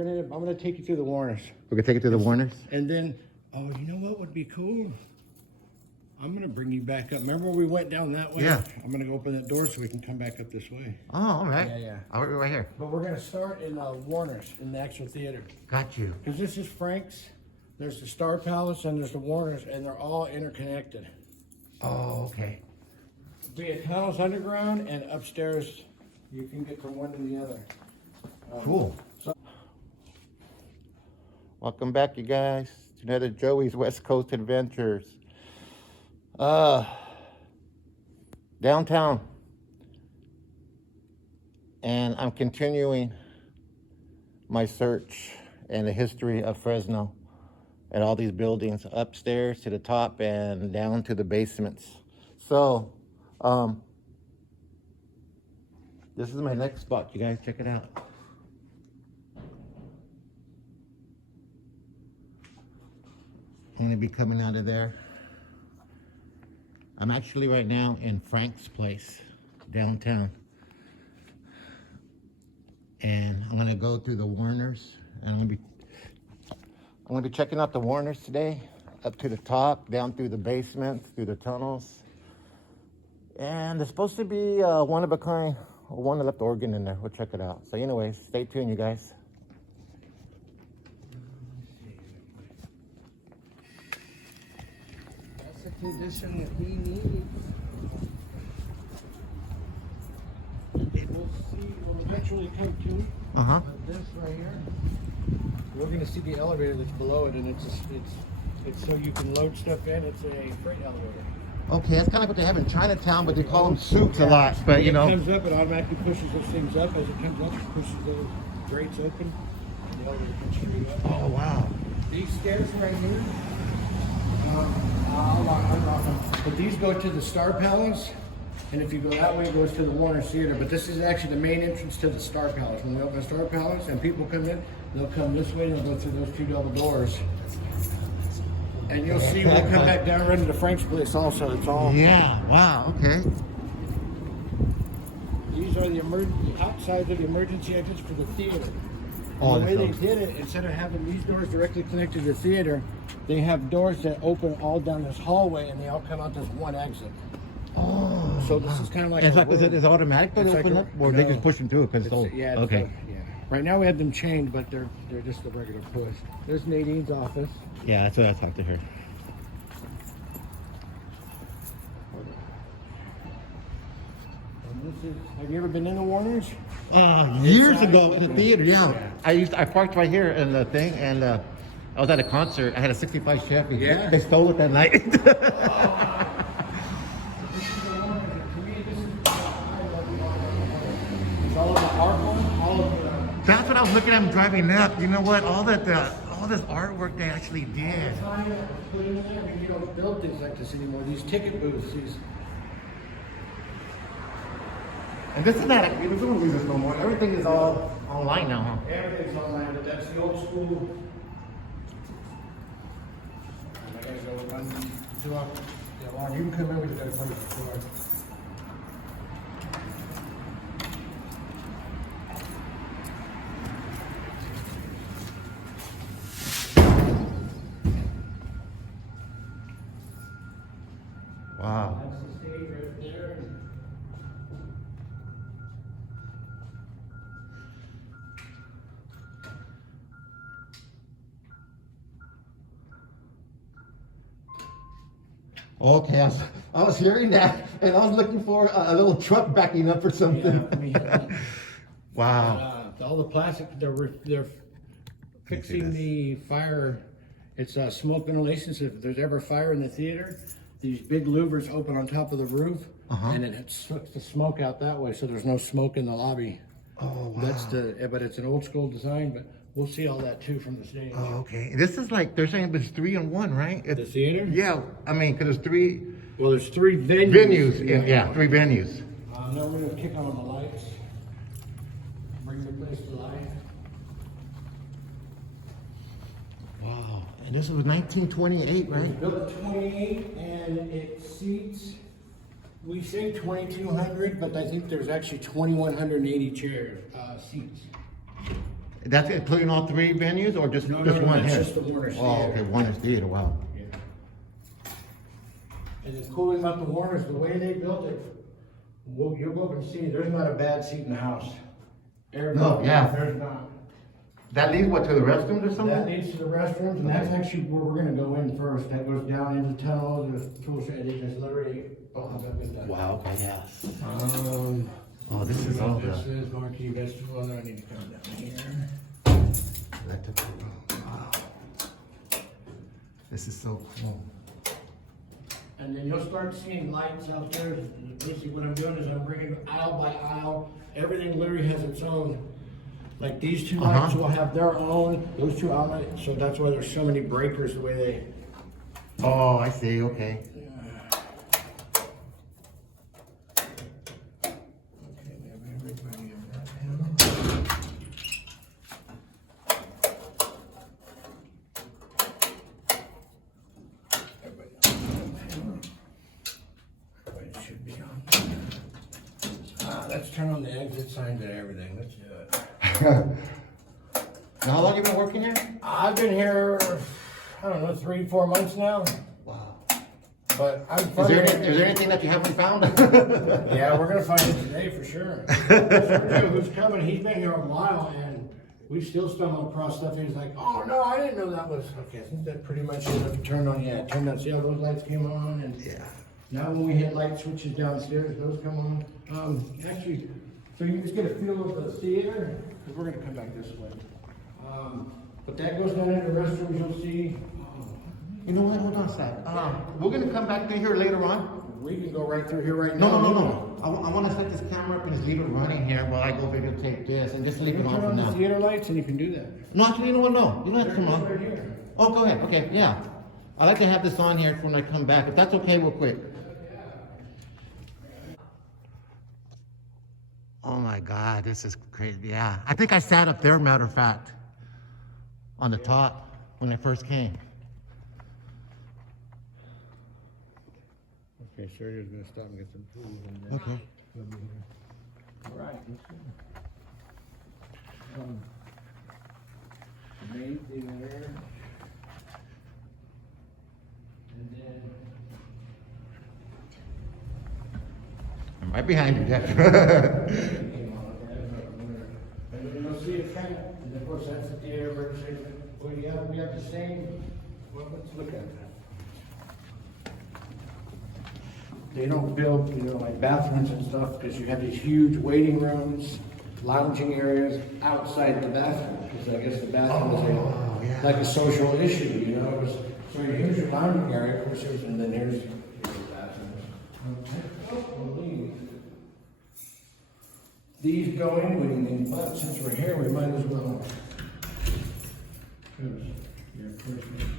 I'm gonna take you through the Warnors. We're gonna take it to the Warnors? And then, oh, you know what would be cool? I'm gonna bring you back up. Remember we went down that way? Yeah. I'm gonna go open that door so we can come back up this way. Oh, all right. Yeah. All right, right here. But we're gonna start in Warnors, in the actual theater. Got you. Because this is Frank's, there's the Star Palace, and there's the Warnors, and they're all interconnected. Oh, okay. Be it tunnels underground, and upstairs, you can get from one to the other. Cool. Welcome back, you guys, to another Joey's West Coast Adventures. Downtown. And I'm continuing my search and the history of Fresno and all these buildings, upstairs to the top and down to the basements. So, this is my next spot. You guys check it out. I'm gonna be coming out of there. I'm actually right now in Frank's place, downtown. And I'm gonna go through the Warnors, and I'm gonna be checking out the Warnors today, up to the top, down through the basements, through the tunnels. And there's supposed to be one of a kind, one left organ in there. We'll check it out. So anyways, stay tuned, you guys. That's the condition that he needs. We'll see, we'll eventually come to this right here. We're gonna see the elevator that's below it, and it's so you can load stuff in. It's a freight elevator. Okay, that's kind of what they have in Chinatown, but they call them soups a lot. But you know, it comes up, it automatically pushes those things up. As it comes up, it pushes those grates open. And the elevator comes straight up. oh wow. These stairs right here, I'll lock them. But these go to the Star Palace, and if you go that way, it goes to the Warner Theater. But this is actually the main entrance to the Star Palace. When we open the Star Palace and people come in, they'll come this way and they'll go through those two double doors. And you'll see we'll come back down right into Frank's place also. It's all. Yeah, wow, okay. These are the outside of the emergency exits for the theater. Oh, The way they did it, instead of having these doors directly connected to the theater, they have doors that open all down this hallway, and they all come out this one exit. Oh, So this is kind of like. it's a like, is it automatic that It's they like open a- up, or they no. just push them through it because it's old? Yeah. Okay. Yeah. Right now we have them chained, but they're just a regular push. There's Nadine's office. Yeah, that's what I talked to her. And this is. Have you ever been in the Warners? Years Inside? ago in the theater, yeah. Yeah. I parked right here in the thing, and I was at a concert. I had a '65 Chevy. Yeah. They stole it that night. This is the Warners. To me, this is it's all of the artwork, all of the. That's what I was looking at. Driving up. You know what? All this artwork they actually did. Time that was put in there, I mean, you don't build things like this anymore. These ticket booths, these. And this is not. We don't use this no more. Everything is all online now, huh? Everything's online, but that's the old school. I gotta go run to our, yeah, Lauren, you can come in, we gotta play the floor. Wow. That's the stage right there. Okay, I was hearing that, and I was looking for a little truck backing up or something. Yeah, we had, Wow. all the plastic, they're fixing the fire. It's smoke ventilation, so if there's ever a fire in the theater, these big louvers open on top of the roof, and it sucks the smoke out that way, so there's no smoke in the lobby. Oh, wow. But it's an old school design, but we'll see all that too from the stage. Oh, okay. This is like, they're saying it's 3 in 1, right? The theater? Yeah, I mean, because there's 3 Well, there's 3 venues. venues. Yeah, 3 venues. Now we're gonna kick on the lights. Bring the place to life. Wow. And this was 1928, right? Built in 28, and it seats, we say 2,200, but I think there's actually 2,180 seats. That's including all three venues or just No, just no, one that's here? just the Warnors Oh, Theater. okay, Warnors Theater. Wow. Yeah. And it's cool about the Warners, the way they built it. You'll go up and see, there's not a bad seat in the house. No, yeah. There's not. That leads what to the restrooms or That something? leads to the restrooms, and that's actually where we're gonna go in first. That goes down into the tunnel, the tool shed, it's literally, oh, that been done. Wow. Okay. Yes. Oh, this is all This the. is marquee vegetable, and I need to come down here. Wow. This is so cool. And then you'll start seeing lights out there. Basically what I'm doing is I'm bringing aisle by aisle. Everything literally has its own. Like these two lights will have their own, those two outlets. So that's why there's so many breakers the way they. Oh, I see. Okay. Okay, we have everybody on that panel. Everybody on that panel. Everybody should be on. Let's turn on the exit signs and everything. Let's do it. Now, how long you been working here? I've been here, I don't know, 3-4 months now. Wow. But I'm Is there anything that you haven't found? Yeah, we're gonna find it today for sure. Sergio, who's coming, he's been here a while and we still stumble across stuff. He's like, oh no, I didn't know that was, okay, I think that pretty much is it turned on. Yeah, it turned on, see how those lights came on? And Yeah. now when we hit light switches downstairs, those come on. Actually, so you just get a feel of the theater, because we're gonna come back this way. But that goes down into the restrooms, you'll see. You know what? Hold on a sec. We're gonna come back through here later on. We can go right through here right No, now. no, no, no. I want to set this camera up and just leave it running here while I go videotape this and just leave You it can on turn for on the now. theater lights and you can do that. No, actually, you know what? No, you don't have to come Right on. here. Oh, go ahead. Okay, yeah. I like to have this on here for when I come back. If that's okay, real quick. Oh my God, this is crazy. Yeah, I think I sat up there, matter of fact, on the top when I first came. Okay, Sergio's gonna stop and get some food. And then Okay. we'll be here. All right. Main theater. And then. I'm right behind you, Jeff. And then you'll see it kind of, and of course that's the theater registration. Well, we have the same, well, let's look at that. They don't build, like bathrooms and stuff, because you have these huge waiting rooms, lounging areas outside the bathroom, because I guess the bathroom is like a social issue, So here's your lounging area, of course, and then here's the bathrooms. We'll leave. These go in, but since we're here, we might as well. Because your first one.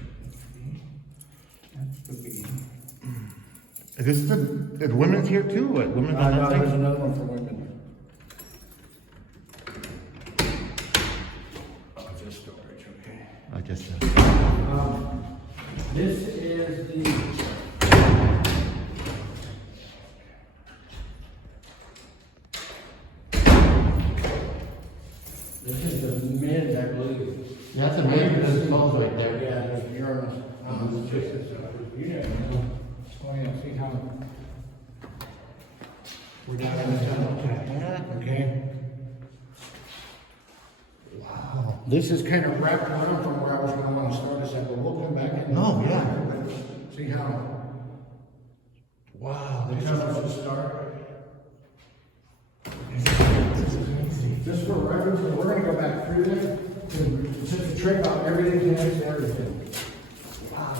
That's the beginning. Is this the women's here too? What, women's on No, that there's thing? another one for women. Oh, just storage, okay. I just. This is the. This is the men's, I believe. Yeah, that's a major. There's clothes right there. Yeah, there's urinals. You know, oh yeah, see how. We're down in the tunnel. Okay. Wow. This is kind of wrapped around from where I was going to want to start this at, but we'll come back in. No, yeah. See how. Wow, this is the start. Just for reference, we're going to go back through this. It's just a trick out everything connects to everything. Wow.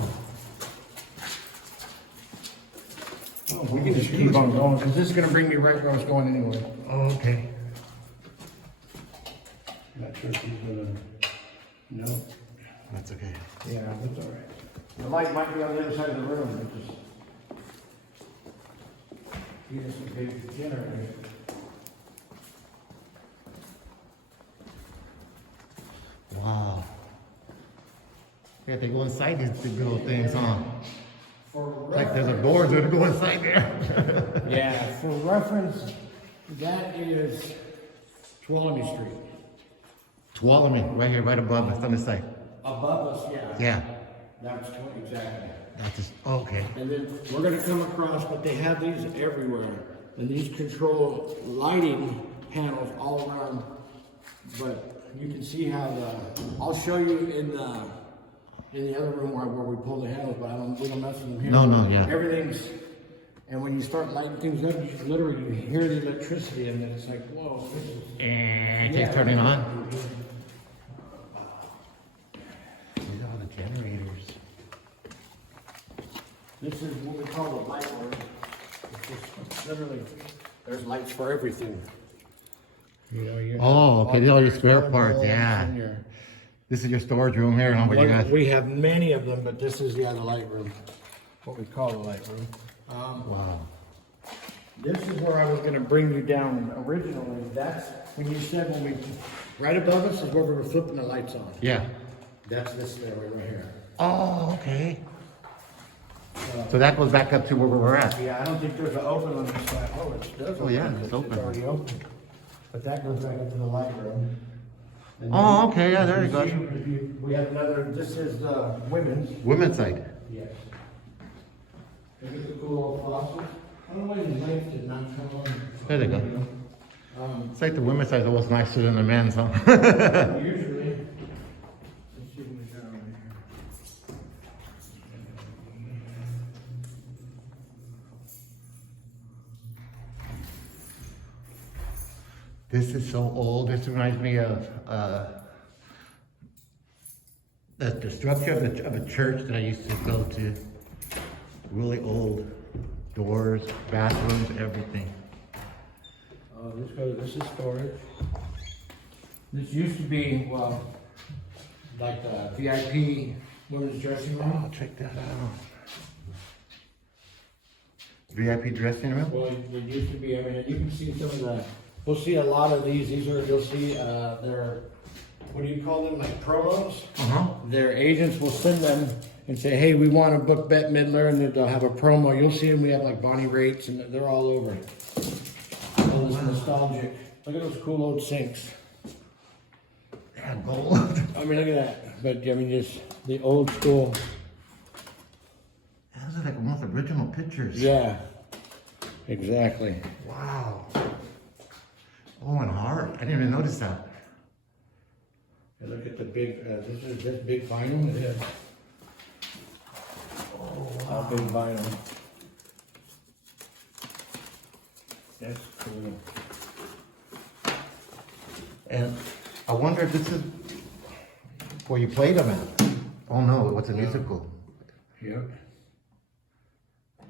Oh, we can just keep on going because this is going to bring me right where I was going anyway. Oh, okay. Not sure if he's going to. No. That's okay. Yeah, that's all right. The light might be on the other side of the room. It just. Here's some big generator. Wow. Yeah, they go inside these big little things, huh? Like there's a door that go inside there. Yeah, for reference, that is 20 Street. Swallow me right here, right above us on the side. Above us, yeah. Yeah. That's exactly. That's just okay. And then we're gonna come across, but they have these everywhere. And these control lighting panels all around. But you can see how I'll show you in the other room where we pull the handles, but we don't mess with them here. No, yeah. Everything's, and when you start lighting things up, you literally you hear the electricity and then it's like, whoa. And it's turning on. These are all the generators. This is what we call the light room. It's just literally, there's lights for everything. You know, Oh, okay, these are all your spare your parts, bulbs yeah. and your- This is your storage room here, and what you got? We have many of them, but this is the light room, what we call the light room. Wow. This is where I was going to bring you down originally. That's when you said right above us is where we were flipping the lights on. Yeah. That's this stairway right here. Oh, okay. So that goes back up to where we were at. Yeah, I don't think there's an open on this side. Oh, it does. Oh, yeah, open. it's open. It's already open. But that goes back into the light room. And Oh, okay, yeah, there you go. We have another, this is women's. Women's side. Yes. Look at the cool old faucets. I don't know why the lights did not come on. There they go. It's like the women's side is almost nicer than the men's, huh? Usually. Let's see what we got over here. This is so old. This reminds me of the structure of a church that I used to go to. Really old. Doors, bathrooms, everything. This is storage. This used to be, well, like the VIP women's dressing room. Oh, check that out. VIP dressing room? Well, it used to be, I mean, you can see some of we'll see a lot of these. You'll see, they're, what do you call them, like promos? Uh-huh. Their agents will send them and say, hey, we want to book Bette Midler, and then they'll have a promo. You'll see them, we have like Bonnie Raitt, and they're all over. All this nostalgic. Look at those cool old sinks. Yeah, gold. I mean, look at that. But, I mean, just the old school. Those are like almost original pictures. Yeah, exactly. Wow. Oh, and heart. I didn't even notice that. And look at the big, this big vinyl. It is. Oh, How big vinyl. That's cool. And I wonder if this is where you played them at. Oh no, what's a musical? Yep.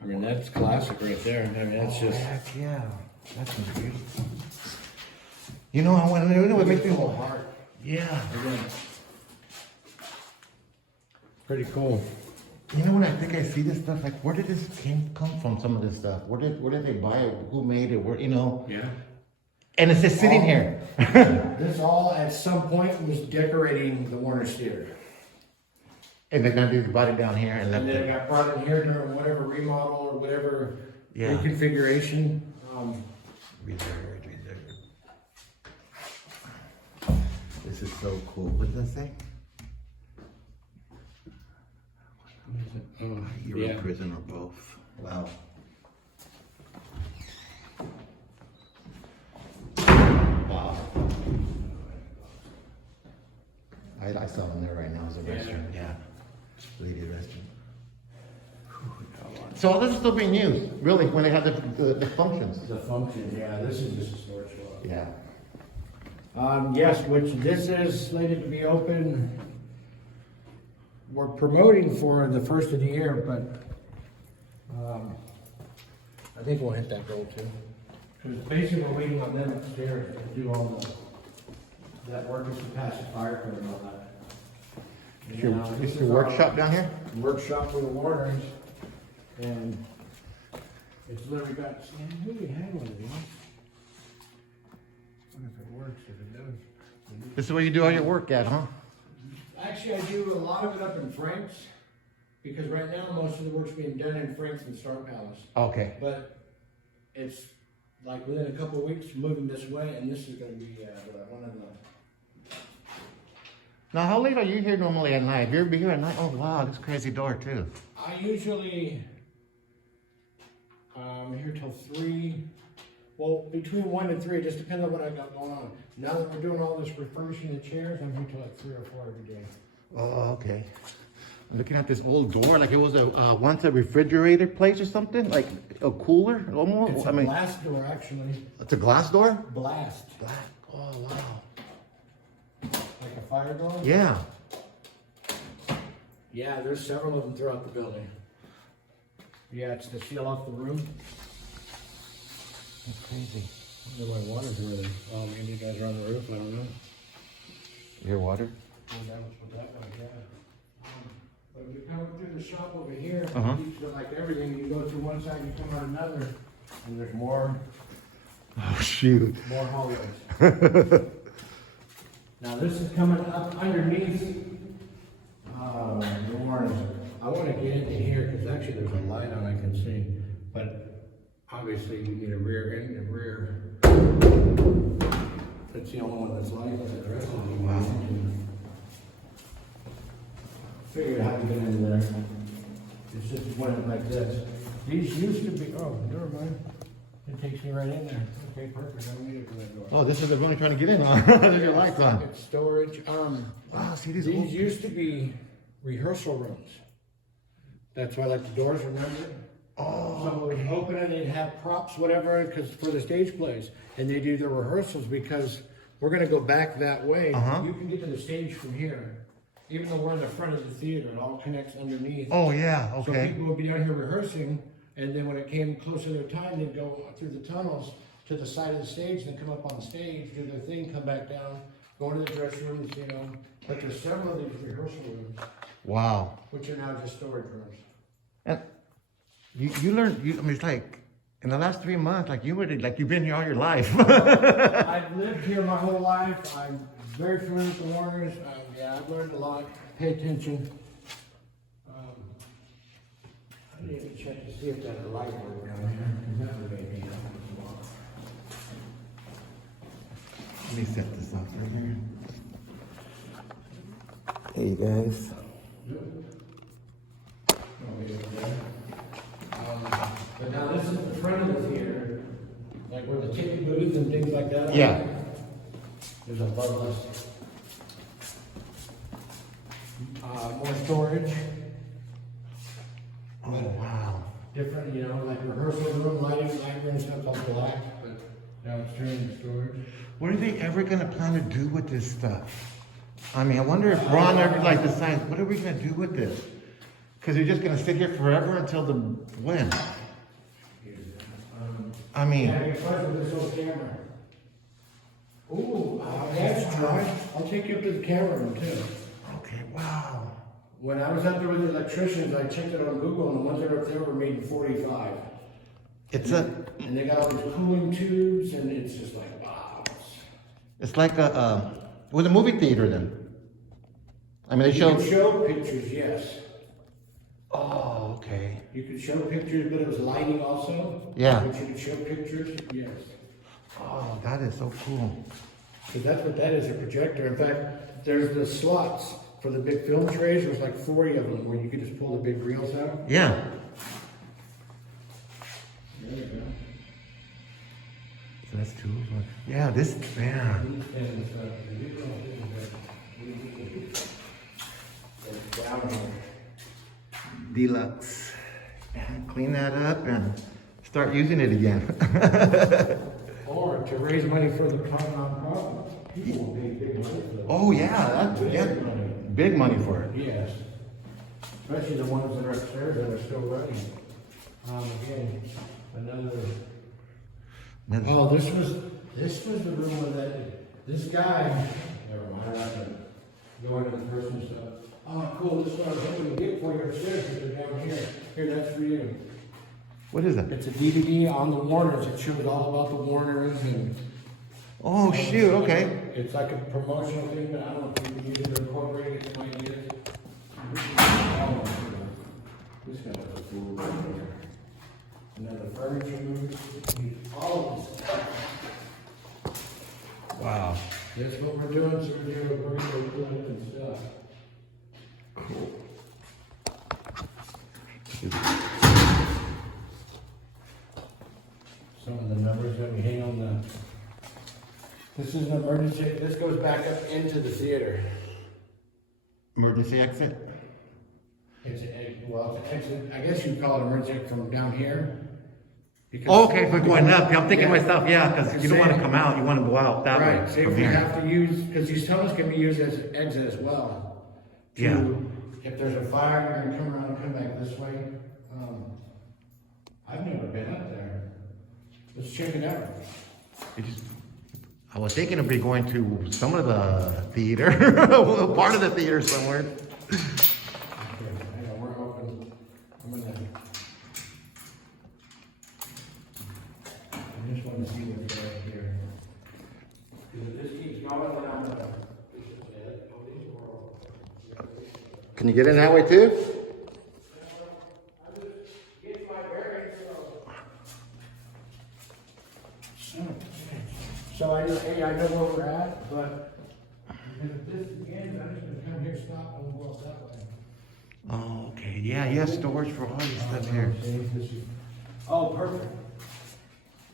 I mean, that's classic right there. I mean, that's just. Heck yeah. That's beautiful. You know, I want to know what makes me whole heart. Yeah. Again. Pretty cool. You know when I think I see this stuff, like where did this come from? Some of this stuff. Where did they buy it? Who made it? Where Yeah. And it's just sitting here. This all at some point was decorating the Warnors Theater. And they're gonna do brought it down here and left And then it it. got brought in here during whatever remodel or whatever Yeah. reconfiguration. Reserved. This is so cool. What does that say? You're Yeah. a prisoner both. Wow. Wow. I saw them there right now as a restroom. Yeah. Ladies' restroom. So all this is still being used, really, when they have the functions. The function, yeah, this is just a storage lot. Yeah. Yes, which this is slated to be open. We're promoting for the first of the year, but I think we'll hit that goal too. Because basically we're waiting on them upstairs to do all that work is to pass the fire code and all that. Is your workshop down here? Workshop for the Warnors, and it's literally got, I knew we had one of these. I wonder if it works, if it does. This is where you do all your work at, huh? Actually, I do a lot of it up in Frank's, because right now most of the work's being done in Frank's and Star Palace. Okay. But it's like within a couple of weeks moving this way, and this is gonna be one of the Now, how late are you here normally at night? You're here at night? Oh, wow, this crazy door, too. I usually, here till 3. Well, between 1 and 3, it just depends on what I got going on. Now that we're doing all this refurbishing the chairs, I'm here till like 3 or 4 every day. Oh, okay. I'm looking at this old door, like it was a once a refrigerator place or something, like a cooler, almost. It's a glass door, actually. It's a glass door. Blast. Oh, wow. Like a fire door? Yeah. Yeah, there's several of them throughout the building. Yeah, it's to seal off the room. That's crazy. I don't know why water's really. Oh, maybe you guys are on the roof. I don't know. You hear water? Oh, that was what that was, yeah. But if you come through the shop over here, you feel like everything. You go through one side, you come out another, and there's more. Oh, shoot. More hallways. Now this is coming up underneath the Warnors. I want to get into here because actually there's a light on I can see, but obviously you need a rear end and rear. That's the only one that's light. The rest of them. Wow. Figured out how to get into there. It's just went like this. These used to be. Oh, never mind. It takes me right in there. Okay, perfect. I don't need it for that door. Oh, this is the one you're trying to get in on. There's your lights on. It's storage. Wow, see these These old... used to be rehearsal rooms. That's why, like, the doors, remember? Oh. So we'd open it, they'd have props, whatever, because for the stage plays, and they do their rehearsals because we're going to go back that way. You can get to the stage from here, even though we're in the front of the theater. It all connects underneath. Oh, yeah, So okay. people would be down here rehearsing, and then when it came close to their time, they'd go through the tunnels to the side of the stage, then come up on the stage, do their thing, come back down, go into the dress rooms, you know. But there's several of these rehearsal rooms, Wow. which are now just storage rooms. And you learned, I mean, it's like, in the last 3 months, like you would, like you've been here all your life. I've lived here my whole life. I'm very familiar with the Warnors. Yeah, I've learned a lot. Pay attention. I need to check to see if that light worked down here. That would make me Let me set this up right here. Hey, you guys. But now this is the front of the theater, like where the ticket booth and things like that are. Yeah. There's a above us. More storage. Oh, wow. Different, you know, like rehearsal room, lighting room, stuff like black, but now it's turned into storage. What are they ever going to plan to do with this stuff? I mean, I wonder if Ron ever like decides, what are we going to do with this? Because you're just going to sit here forever until the when? I mean... Yeah, you're fun with this old camera. Ooh, that's dry. I'll take you up to the camera room too. Okay, wow. When I was out there with the electricians, I checked it on Google, and the ones that are up there were made in 45. It's a... And they got all these cooling tubes, and it's just like, wow. It's like a... with a movie theater then. I mean, they You show... could show pictures, yes. Oh, okay. You could show pictures, but it was lighting also. Yeah. But you could show pictures, yes. Oh, that is so cool. So that's what that is, a projector. In fact, there's the slots for the big film trays. There's like 40 of them where you could just pull the big reels out. Yeah. There you go. So that's 2 of them. Yeah, this... Man. And these little things that brown here. Deluxe. Clean that up and start using it again. Or to raise money for the nonprofit. People will pay big money for that. Oh yeah, that's money. big money for it. Yes. Especially the ones that are upstairs that are still running. Again, another. Oh, this was the room where this guy. Never mind. I can go into the person's stuff. Oh, cool. This is what I was hoping to get for you upstairs because they're down here. Here, that's for you. What is it? It's a DVD on the Warnors. It shows all about the Warnors and. Oh shoot, okay. It's like a promotional thing, but I don't know if you can use it or incorporate it in my ideas. This guy has a cool right here. Another furniture move. All of this stuff. Wow. That's what we're doing, so we're going to go stuff. Some of the numbers that we hang on the. This is an emergency. This goes back up into the theater. Emergency exit? It's an exit. Well, it's an exit. I guess you'd call it emergency from down here. Because, Oh, okay, for going up. I'm thinking Yeah. to myself, yeah, because you don't want to come out, you want to go out that Right. way See, from if you here. have to use, because these tunnels can be used as an exit as well. Yeah. If there's a fire, you're gonna come around and come back this way. I've never been up there. Let's check it out. I was thinking of going to some of the theater, part of the theater somewhere. Okay, hang on, we're open. I'm gonna. I just want to see what's right here. Because if this keeps going, then I'm gonna. Can you get in that way too? So I know where we're at, but because if this begins, I'm just gonna come here, stop, and we'll go up that way. Oh, okay. Yeah, you have storage for all your stuff here. Oh, perfect.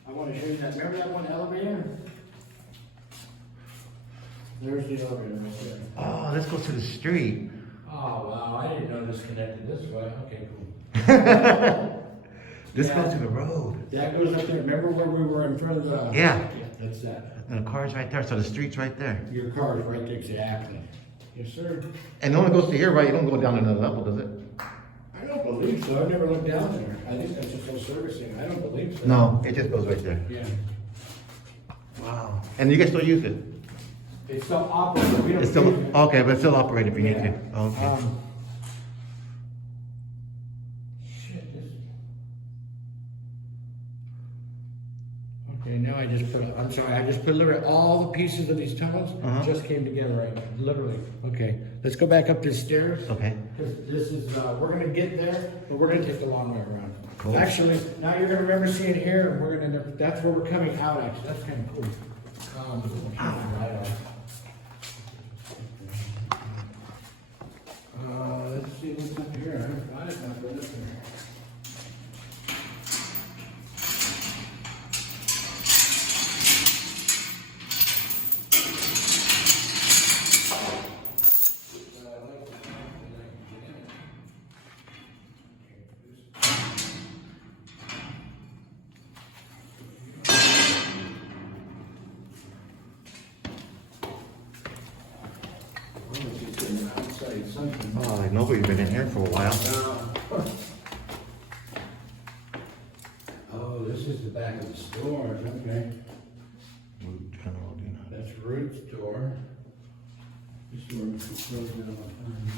I want to show you that. Remember that one elevator? There's the elevator right there. Oh, this goes to the street. Oh, wow, I didn't know this connected this way. Okay, cool. This Yeah. goes to the road. That goes up there. Remember where we were in front of the? Yeah. That's that. And the car's right there, so the street's right there. Your car is right there, exactly. Yes, sir. And it only goes to here, right? You don't go down another level, does it? I don't believe so. I've never looked down there. I think that's just a servicing. I don't believe so. No, it just goes right there. Yeah. Wow. And you can still use it? It's still operating. We don't It's still, use it. okay, but it's still operating if you need Yeah. to. Okay. Shit, this. Okay, now I just put, I'm sorry, I just put literally all the pieces of these tunnels just came together right now, literally. Okay, let's go back up the stairs. Okay. Because this is, we're gonna get there, but we're gonna take the long way around. Cool. Actually, now you're gonna remember seeing here, and we're gonna, that's where we're coming out, actually, that's kind of cool. Right off. Let's see what's up here. I haven't got it now, but it's there. Oh, like nobody's been in here for a while. Oh, this is the back of the store, okay. That's Root's door. This door is closed down all the time.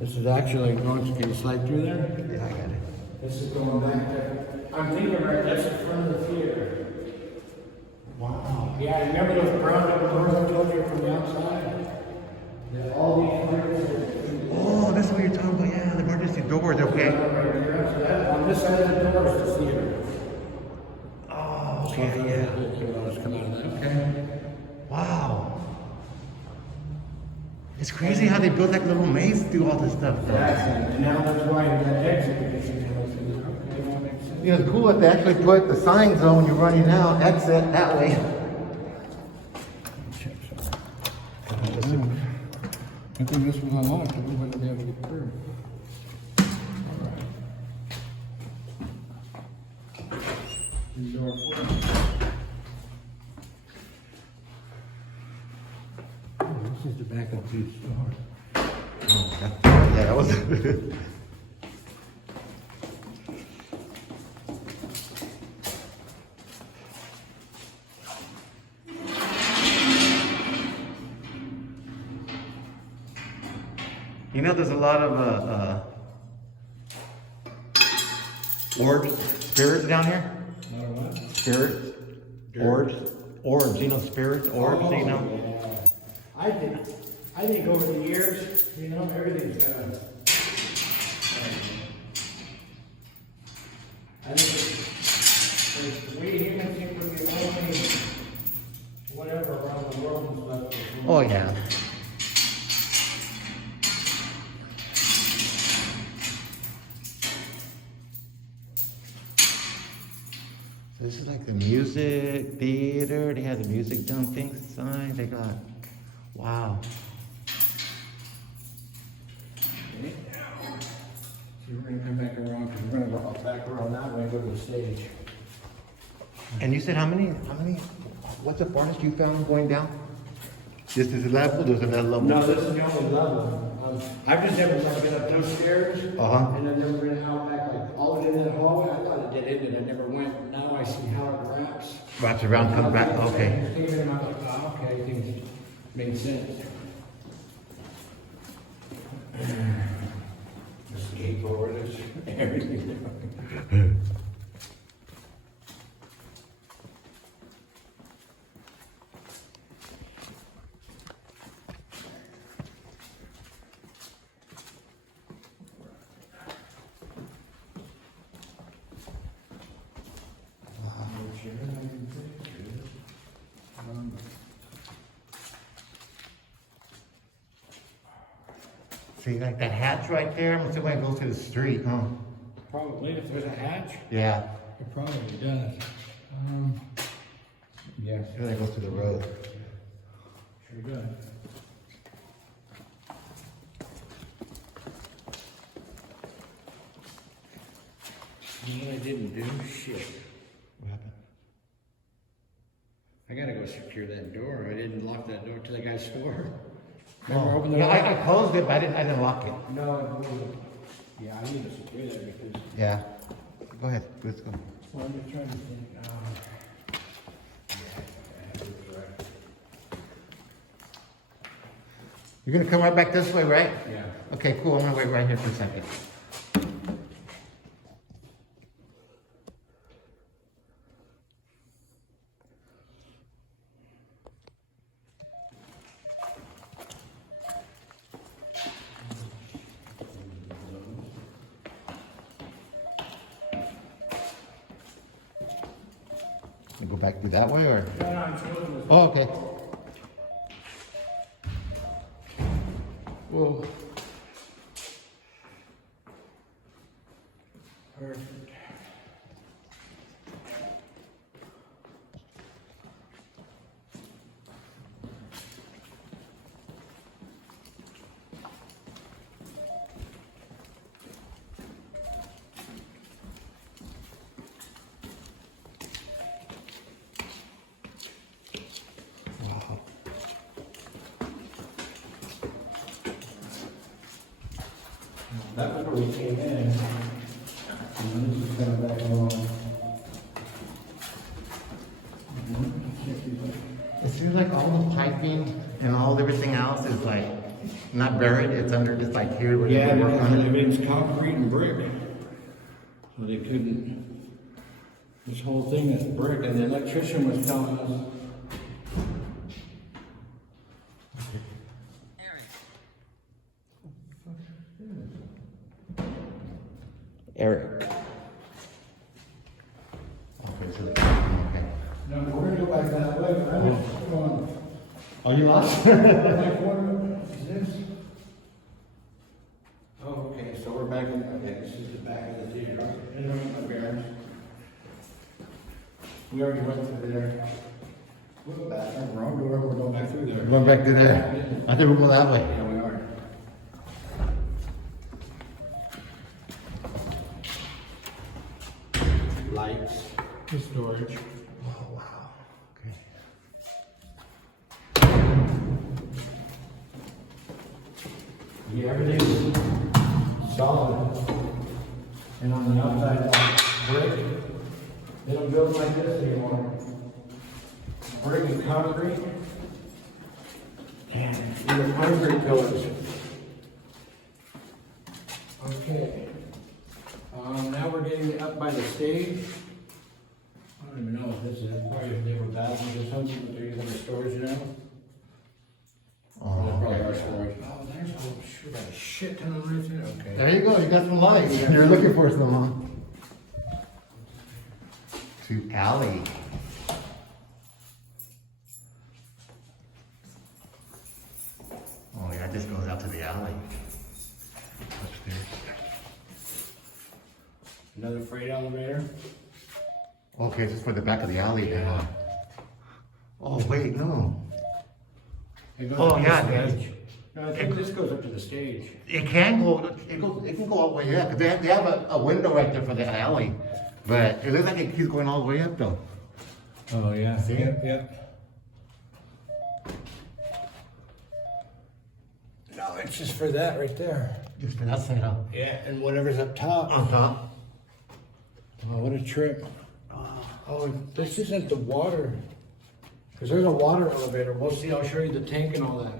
This is actually going to, can you slide through there? Yeah, I got it. This is going back there. I'm thinking right, that's in front of the theater. Wow. Yeah, remember those brown doors I told you from the outside? That all these windows are. Oh, that's what you're talking about. Yeah, the emergency doors, okay. Right here, so that, on this side of the door is the theater. Oh, okay, yeah. Let's come out of that. Okay. Wow. It's crazy how they built that little maze through all this stuff. Though. Exactly. And now that's why that exit is okay, that makes sense. You know, it's cool that they actually put the signs on when you're running out, exit that way. I think this was unlocked, I wouldn't be able to get through. Alright. Door 4. Oh, this is the back of the store. Oh, yeah, that was. You know, there's a lot of Orbs, spirits down here? Not a what? Spirits? Orbs? Orbs, you know, spirits, orbs, you know? Yeah. I think over the years, you know, everything's I think we humans think we're the only whatever around the world and stuff. Oh, yeah. This is like the music theater. They have the music done things sign. They got, wow. Okay. So we're gonna come back around because we're gonna go back around that way and go to the stage. And you said how many, what's the farthest you found going down? This is the level, there's another level? No, this is the only level. I've just never like get up those stairs and then never been out back like all the way in that hallway. I thought it did end and I never went. Now I see how it wraps. Wraps around, comes back, okay. And I'm like, oh, okay, things made sense. The skateboarders, everything. See, like that hatch right there, I'm assuming it goes to the street, huh? Probably, if there's a hatch, Yeah. it probably does. Yes. Sure that goes to the road. Sure does. You know what I didn't do? Shit. What happened? I gotta go secure that door. I didn't lock that door to the guy's store. Remember open the Yeah, door? I closed it, but I didn't lock it. No, it wasn't. Yeah, I need to secure that because. Yeah. Go ahead, let's go. Well, I'm just trying to think. You're gonna come right back this way, right? Yeah. Okay, cool, I'm gonna wait right here for a second. You go back through that way, or? No, I'm supposed to. Oh, okay. Whoa. Perfect. Wow. That was where we came in. And this is kind of back along. It seems like all the piping and all everything else is like not buried, it's under just like here where Yeah, they work because on it. everything's concrete and brick. So they couldn't, this whole thing is brick, and the electrician was telling us. Eric. Okay, so okay. No, we're gonna go back that way, but I was going, Oh, you lost? like, what is this? Oh, okay, so we're back in, okay, this is the back of the theater. And then my bearings. We already went through there. We'll go back, wrong door, we're going back through there. Going back to there. I think we'll go that way. Yeah, we are. Lights. The storage. Oh, wow. Okay. Yeah, everything's solid. And on the outside, brick. They don't build like this anymore. Brick and concrete. And the concrete pillars. Okay. Now we're we're getting up by the stage. I don't even know if this is probably if they were bathrooms or something, but they're using the storage now. Oh, That's probably okay. our storage. Oh, there's a shit ton of lights in it. Okay. There you go, you got some lights. You're looking for some, huh? To alley. Oh yeah, this goes out to the alley. Upstairs. Another freight elevator. Okay, this is for the back of the alley then, huh? Oh, wait, no. It goes Oh, up to yeah, the it does. stage. No, I think this goes up to the stage. It can go, it can go all the way up, 'cause they have a window right there for the alley. But it looks like it keeps going all the way up though. Oh, yeah. See? Yep. No, it's just for that right there. Just for that side huh? Yeah, and whatever's up top. On top. Oh, what a trip. Oh, this isn't the water. Because there's a water elevator. We'll see, I'll show you the tank and all that.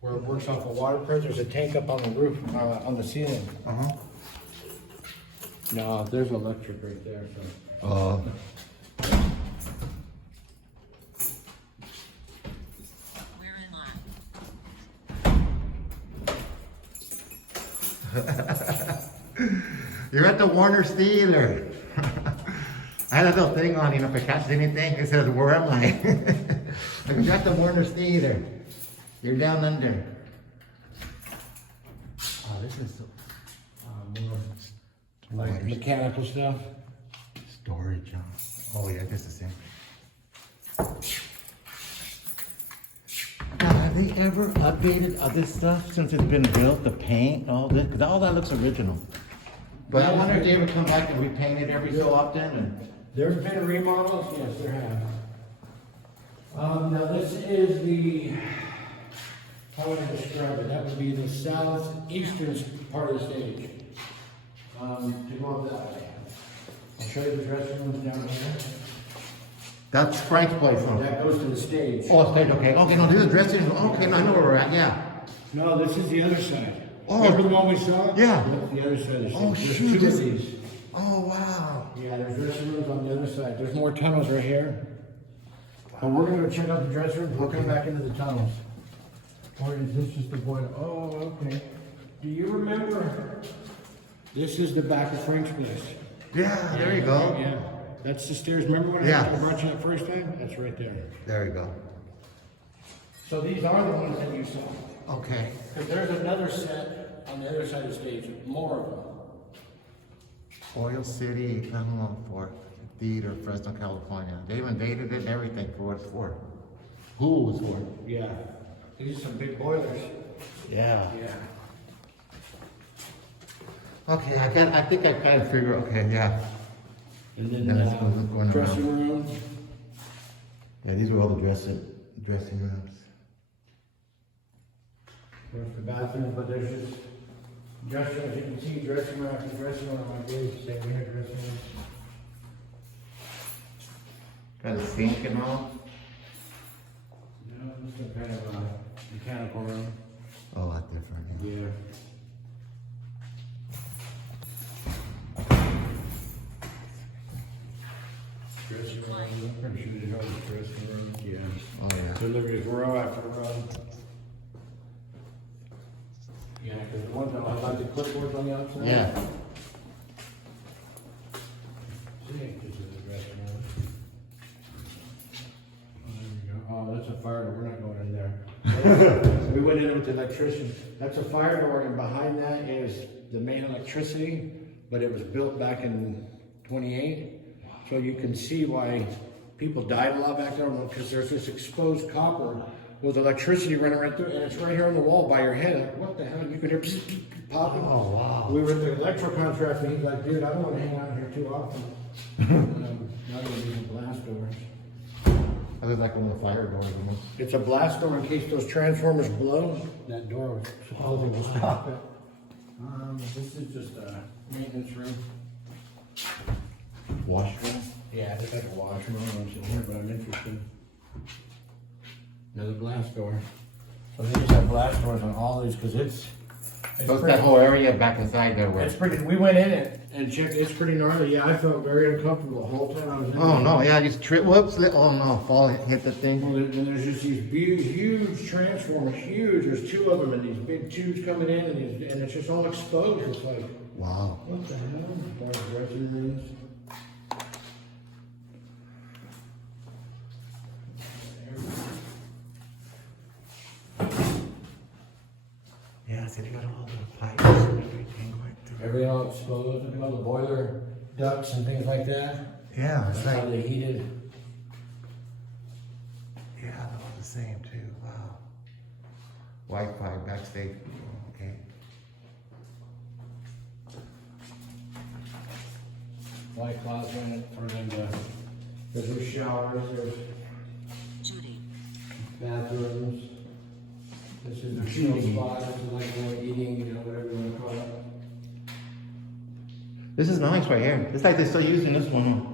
Where it works off of water pressure. There's a tank up on the roof, on the ceiling. Uh-huh. No, there's electric right there, so. We're in line. You're at the Warnors Theater. I had a little thing on, if it catches anything, it says, where am I? Like, you're at the Warnors Theater. You're down under. Oh, this is More like mechanical stuff. storage, huh? Oh yeah, this is it. Now, have they ever updated other stuff since it's been built? The paint, all this, because all that looks original. But I wonder if they ever come back and repaint it every so often, and There's been remodels, yes, there have. Now this is the, how would I describe it? That would be the southeastern part of the stage. To go up that way. I'll show you the dressing rooms down here. that's Frank's place, huh? That goes to the stage. Oh, stage, okay. Okay, no, this is dressing room. Okay, no, I know where we're at, yeah. No, this is the other side. Oh. Remember the one we saw? Yeah. That's the other side of the stage. Oh, There's shoot, two this- of these. Oh, wow. Yeah, there's dressing rooms on the other side. There's more tunnels right here. But we're gonna go check out the dressing rooms. We'll come back into the tunnels. Or is this just the boiler? Oh, okay. Do you remember? This is the back of Frank's place. Yeah, there you go. Yeah. That's the stairs. Remember when Yeah. I brought you that first time? That's right there. There you go. So these are the ones that you saw. Okay. Because there's another set on the other side of the stage. More of them. Oil City, Panama Fort Theater, Fresno, California. They even dated it and everything for what it's for. Who was for? Yeah. These are some big boilers. Yeah. Yeah. Okay, I think I kind of figure, okay, yeah. And then Then it's going dressing room. Yeah, these are all the dressing rooms. There's the bathroom, but there's just dressing rooms. You can see dressing room after dressing room. I believe same here, dressing room. Got a sink and all. No, this is kind of a mechanical room. A lot different, yeah. Yeah. Dressing room. I'm pretty sure they know the dressing room. Yeah. Oh, yeah. Deliveries row after row. Yeah, because the ones that have like the clipboards on the outside. Yeah. See, this is the dressing room. Oh, there we go. Oh, that's a fire door. We're not going in there. We went in with the electrician. That's a fire door, and behind that is the main electricity, but it was built back in 28. So you can see why people died a lot back there, because there's this exposed copper with electricity running right through it, and it's right here on the wall by your head. Like, what the hell? You could hear popping. Oh, wow. We were at the electro contract, and he's like, dude, I don't want to hang out here too often. Now they're using blast doors. I was like one of the fire doors, you know. It's a blast door in case those transformers blow. That door was supposedly will stop it. This is just a maintenance room. Washroom? Yeah, it's like a washroom. I don't know what's in here, but I'm interested. Another blast door. So they just have blast doors on all these because it's So it's that whole area back inside there where. It's pretty. We went in it And check, it's pretty gnarly. Yeah, I felt very uncomfortable the whole time I was in Oh there. no, yeah, just trip, whoops, oh no, fall, hit the thing. Well, and there's just these huge transformers, huge. There's two of them, and these big tubes coming in, and it's just all exposed. It's like, Wow. what the hell? Dark dressing rooms. Yeah, so they got all the pipes and everything going through. Everything all exposed, and all the boiler ducts and things like that. Yeah, it's That's how like, they heated. yeah, they're all the same too, wow. Wi-Fi backstage, okay. Light closet for them to, there's showers, there's Judy. bathrooms. This is their chill spot, this is like more eating, you know, whatever you wanna call it. This is nice right here. It's like they're still using this one.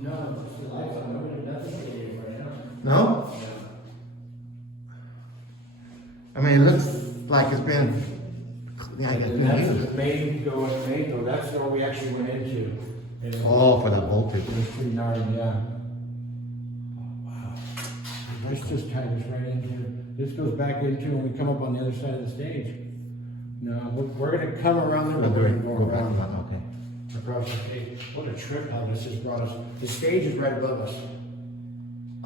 No, it's the lights on, nobody, nothing's getting right now. No? I mean, it looks like it's been, yeah, I guess, And that's been the main door, that's the door we actually went into. And it- oh, for the voltage. It was pretty gnarly, yeah. Wow. This just ties us right into, this goes back into when we come up on the other side of the stage. No, we're gonna come around there, but we're gonna go around Okay. across the stage. What a trip how this has brought us. The stage is right above us.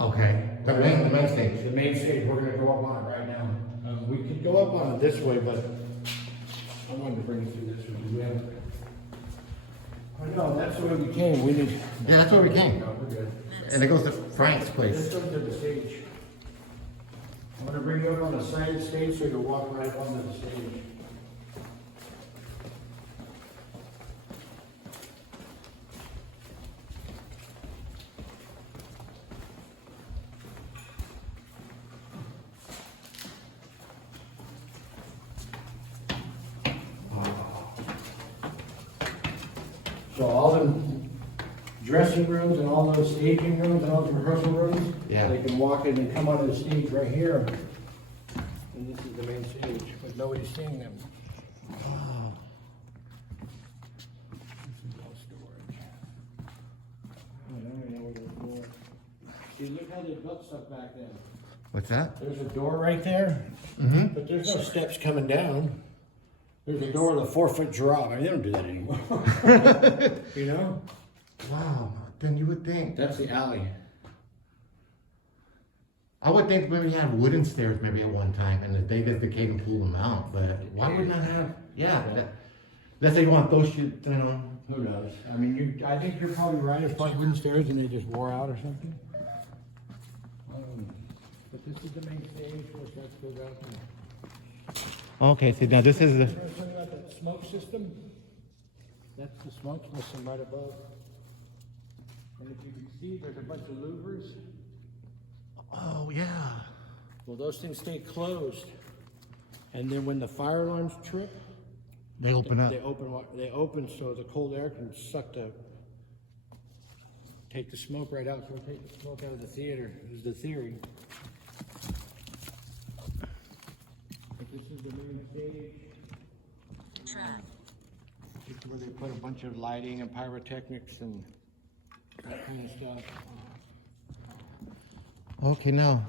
Okay. The main stage. The main stage, we're gonna go up on it right now. We could go up on it this way, but I wanted to bring it through this way. We haven't. Oh no, that's the way we came. We need. Yeah, that's where we came. No, we're good. And it goes to Frank's Let's place. go to the stage. I'm gonna bring you up on the side of the stage so you can walk right onto the stage. So all the dressing rooms and all those staging rooms and all the rehearsal rooms, Yeah. they can walk in and come onto the stage right here. And this is the main stage, but nobody's seeing them. This is all storage. I don't even know where those doors. See, look how they built stuff back then. What's that? There's a door right there, Mm-hmm. but there's no steps coming down. There's a door with a 4-foot drop. I mean, they don't do that anymore. You know? Wow, then you would think. That's the alley. I would think maybe had wooden stairs maybe at one time and they just decayed and pulled them out, but why would not have, yeah. Let's say you want those shit, you know. Who knows? I mean, I think you're probably right. It's probably wooden stairs and they just wore out or something. But this is the main stage. Of course, that goes out there. Okay, see now this is the, Remember talking about that smoke system? That's the smoke system right above. And if you can see, there's a bunch of louvers. oh yeah. Well, those things stay closed. And then when the fire alarms trip, They open up. they open so the cold air can take the smoke right out. So it'll take the smoke out of the theater, is the theory. But this is the main stage. Track. This is where they put a bunch of lighting and pyrotechnics and that kind of stuff. Okay, now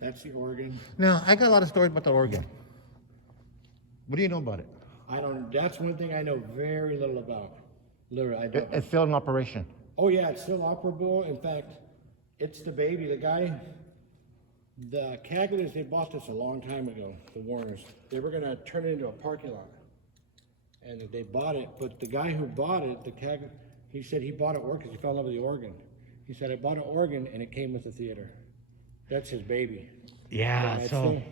That's the organ. I got a lot of stories about the organ. What do you know about it? That's one thing I know very little about. Literally, I don't. It's still in operation. Oh yeah, it's still operable. In fact, it's the baby. The Caglers, they bought this a long time ago, the Warnors. They were gonna turn it into a parking lot. And they bought it, but the guy who bought it, he said he bought it because he fell in love with the organ. He said, I bought an organ and it came with the theater. That's his baby. Yeah, That's so. it.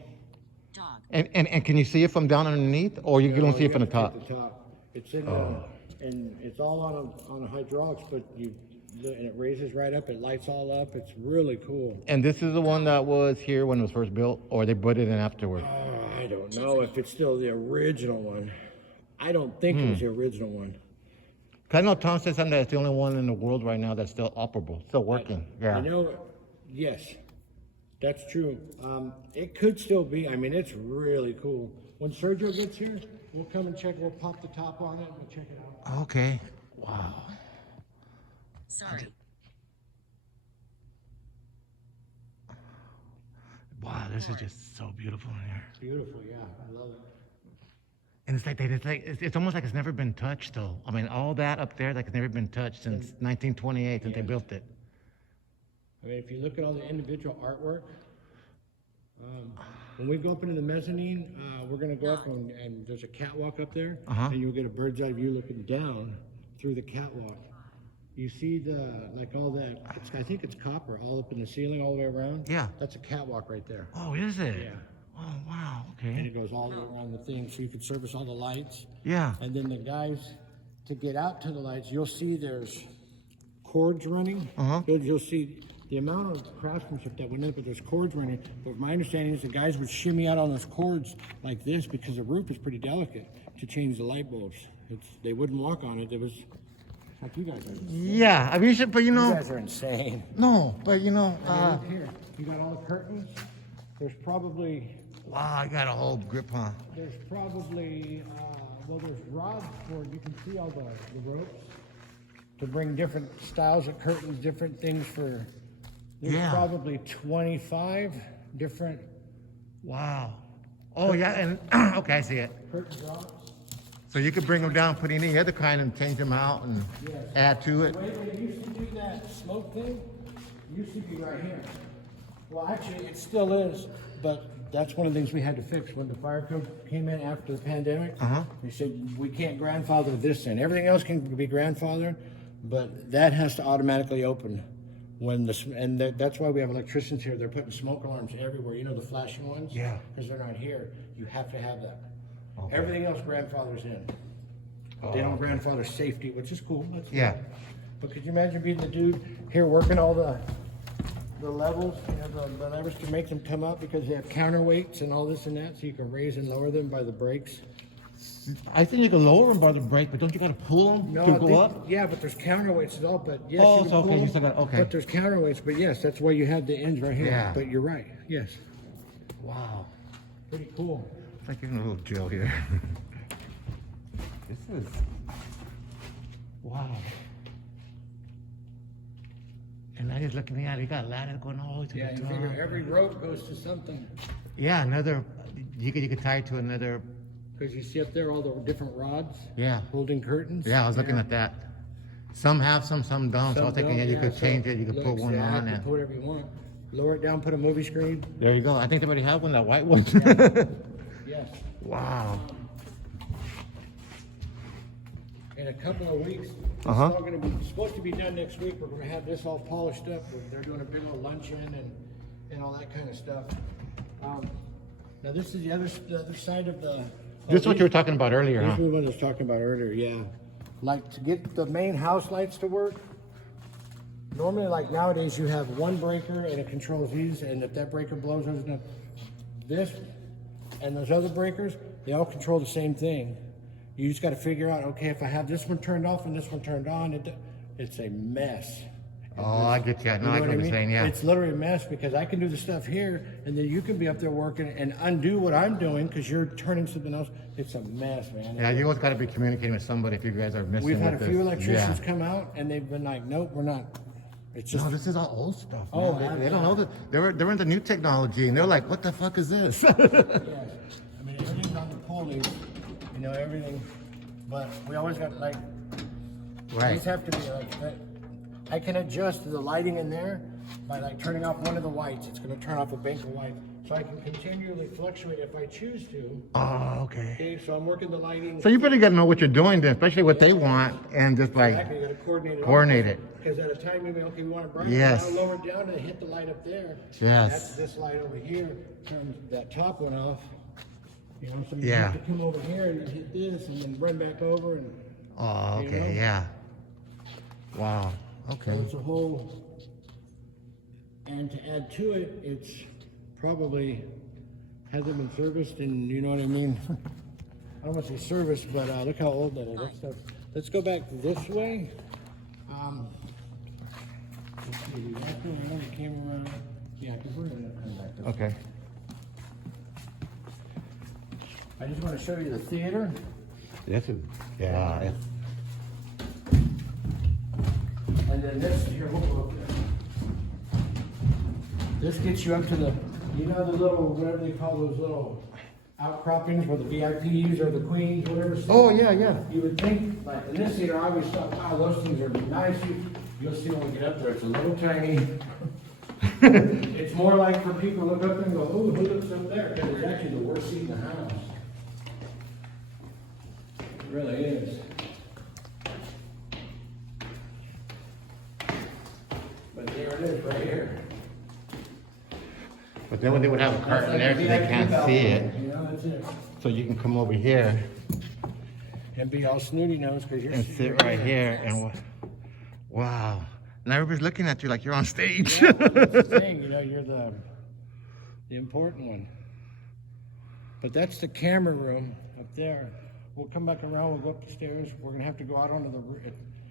Dog. And can you see it from down underneath or you don't see it from the top? At the top. It's in and it's all on a hydraulics, but and it raises right up, it lights all up, it's really cool. And this is the one that was here when it was first built or they put it in afterward? I don't know if it's still the original one. I don't think it was the original one. I know Tom says something that's the only one in the world right now that's still operable, still working. Yeah. I know, yes, that's true. It could still be, I mean, it's really cool. When Sergio gets here, We'll come and check. We'll pop the top on it and we'll check it out. Okay. Wow. Sorry. Wow, this is just so beautiful in here. Beautiful, yeah. I love it. And it's almost like it's never been touched though. I mean, all that up there, like it's never been touched since 1928 since they built it. I mean, if you look at all the individual artwork, when we go up into the mezzanine, we're going to go up and there's a catwalk up there, and you'll get a bird's eye view looking down through the catwalk. You see I think it's copper all up in the ceiling, all the way around. Yeah. That's a catwalk right there. Oh, is it? Yeah. Oh, wow. And Okay. it goes all the way around the thing, so you can service all the lights. Yeah. And then the guys, to get out to the lights, you'll see there's cords running. You'll see the amount of craftsmanship that went into it. There's cords running. But my understanding is the guys would shimmy out on those cords like this because the roof is pretty delicate to change the light bulbs. They wouldn't walk on it. It was like you guys are. Yeah. I mean, but you You know, guys are insane. no, but you know, Look here, you got all the curtains. There's probably wow, I got a whole grip on. there's rods for, you can see all the ropes to bring different styles of curtains, different things for, there's Yeah. probably 25 different Wow. Oh, yeah. And okay, I see it. curtain drops. So you could bring them down, put any other kind, and change them out and Yes. add to it. The way they used to do that smoke thing used to be right here. Well, actually, it still is, but that's one of the things we had to fix. When the fire code came in after the pandemic, they said, we can't grandfather this in. Everything else can be grandfathered, but that has to automatically open. That's why we have electricians here. They're putting smoke alarms everywhere. You know, the flashing ones? Yeah. Because they're not here. You have to have that. Okay. Everything else grandfathers in. They don't grandfather safety, which is cool. That's Yeah. cool. But could you imagine being the dude here working all the levels, the levers to make them come up because they have counterweights and all this and that, so you can raise and lower them by the brakes? I think you can lower them by the brake, but don't you got to pull them No, to I go think- up? Yeah, but there's counterweights and all, but yes, Oh, you it's can okay, pull you them, still got- okay. But there's counterweights, but yes, that's why you have the ends right here. Yeah. But you're right, yes. Wow. Pretty cool. It's like you're in a little jail here. This is. Wow. And I just looking at it, you got ladders going all the way to Yeah, the you top. figure every rope goes to something. Yeah, another. You could tie it to another. Because you see up there all the different rods Yeah. holding curtains. Yeah, I was looking at that. Some have some don't. So I was thinking, yeah, you could change it. You could put one on You and. put whatever you want. Lower it down, put a movie screen. There you go. I think they already have one, that white one. Yes. Wow. In a couple of weeks, it's Uh-huh. all going to be supposed to be done next week. We're going to have this all polished up. They're doing a big old luncheon and all that kind of stuff. Now this is the other side of the. This is what you were talking about earlier, This huh? is what I was talking about earlier. Yeah, like to get the main house lights to work. Normally, like nowadays, you have one breaker and it controls these, and if that breaker blows, there's no. This and those other breakers, they all control the same thing. You just got to figure out, okay, if I have this one turned off and this one turned on, it's a mess. Oh, I get you. No, I get what you're saying, yeah. It's literally a mess because I can do the stuff here, and then you can be up there working and undo what I'm doing because you're turning something else. It's a mess, man. Yeah, you always got to be communicating with somebody if you guys are missing We've had a with few this. electricians Yeah. come out, and they've been like, nope, we're not. It's just No, this is all old stuff. Oh, Man. They don't know that they're into new technology, and they're like, "What the fuck is this?" yes. I mean, everything's on the pulley, everything. But we always got like, Right. these have to be like that. I can adjust the lighting in there by like turning off one of the whites. It's going to turn off a bank of whites, so I can continually fluctuate if I choose to. Oh, okay. Okay, so I'm working the lighting. So you better got to know what you're doing, then, especially what they want, and just like Exactly, you got to coordinate it. coordinate it. Because at a time, maybe okay, we want to brighten Yes. it down, lower it down, and hit the light up there. Yes. That's this light over here. Turn that top one off. So you Yeah. have to come over here and hit this, and then run back over, and Oh, You okay, know? yeah. Wow. so Okay. it's a whole. And to add to it, it's probably hasn't been serviced, and you know what I mean. I don't want to say serviced, but look how old that is. That stuff. Let's go back this way. Let's see. Back there, I know the camera. Yeah, because we're gonna come back this way. Okay. I just want to show you the theater. This is, yeah. And then this, here, we'll go up there. This gets you up to the, you know, the little, whatever they call those little outcroppings where the VIPs or the queens, whatever. Oh, yeah, yeah. You would think, like, in this theater, I always thought, wow, those things are nice. You'll see when we get up there, it's a little tiny. It's more like for people to look up and go, oh, who looks up there? Because it's actually the worst seat in the house. It really is. But there it is, right here. But then when they would have a curtain there so they can't see it. You know, that's it. So you can come over here And be all snooty nose because you're and sit right here and wow. Now everybody's looking at you like you're on stage. Yeah, that's the thing, you know, you're the important one. But that's the camera room up there. We'll come back around, we'll go up the stairs. We're gonna have to go out onto the roof.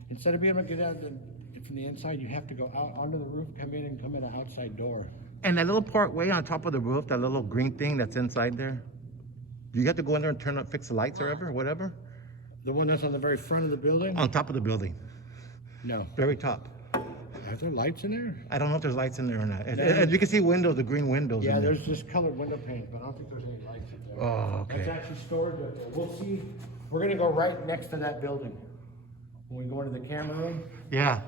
Instead of being able to get out from the inside, you have to go out onto the roof, come in and come in an outside door. And that little part way on top of the roof, that little green thing that's inside there, you have to go in there and turn up, fix the lights or whatever? The one that's on the very front of the building? On top of the building, No. very top. Are there lights in there? I don't know if there's lights in there or not. And you can see windows, the green windows. Yeah, in there. there's just colored window panes, but I don't think there's any lights in there. Oh, okay. That's actually storage up there. We'll see. We're gonna go right next to that building. When we go into the camera room. Yeah.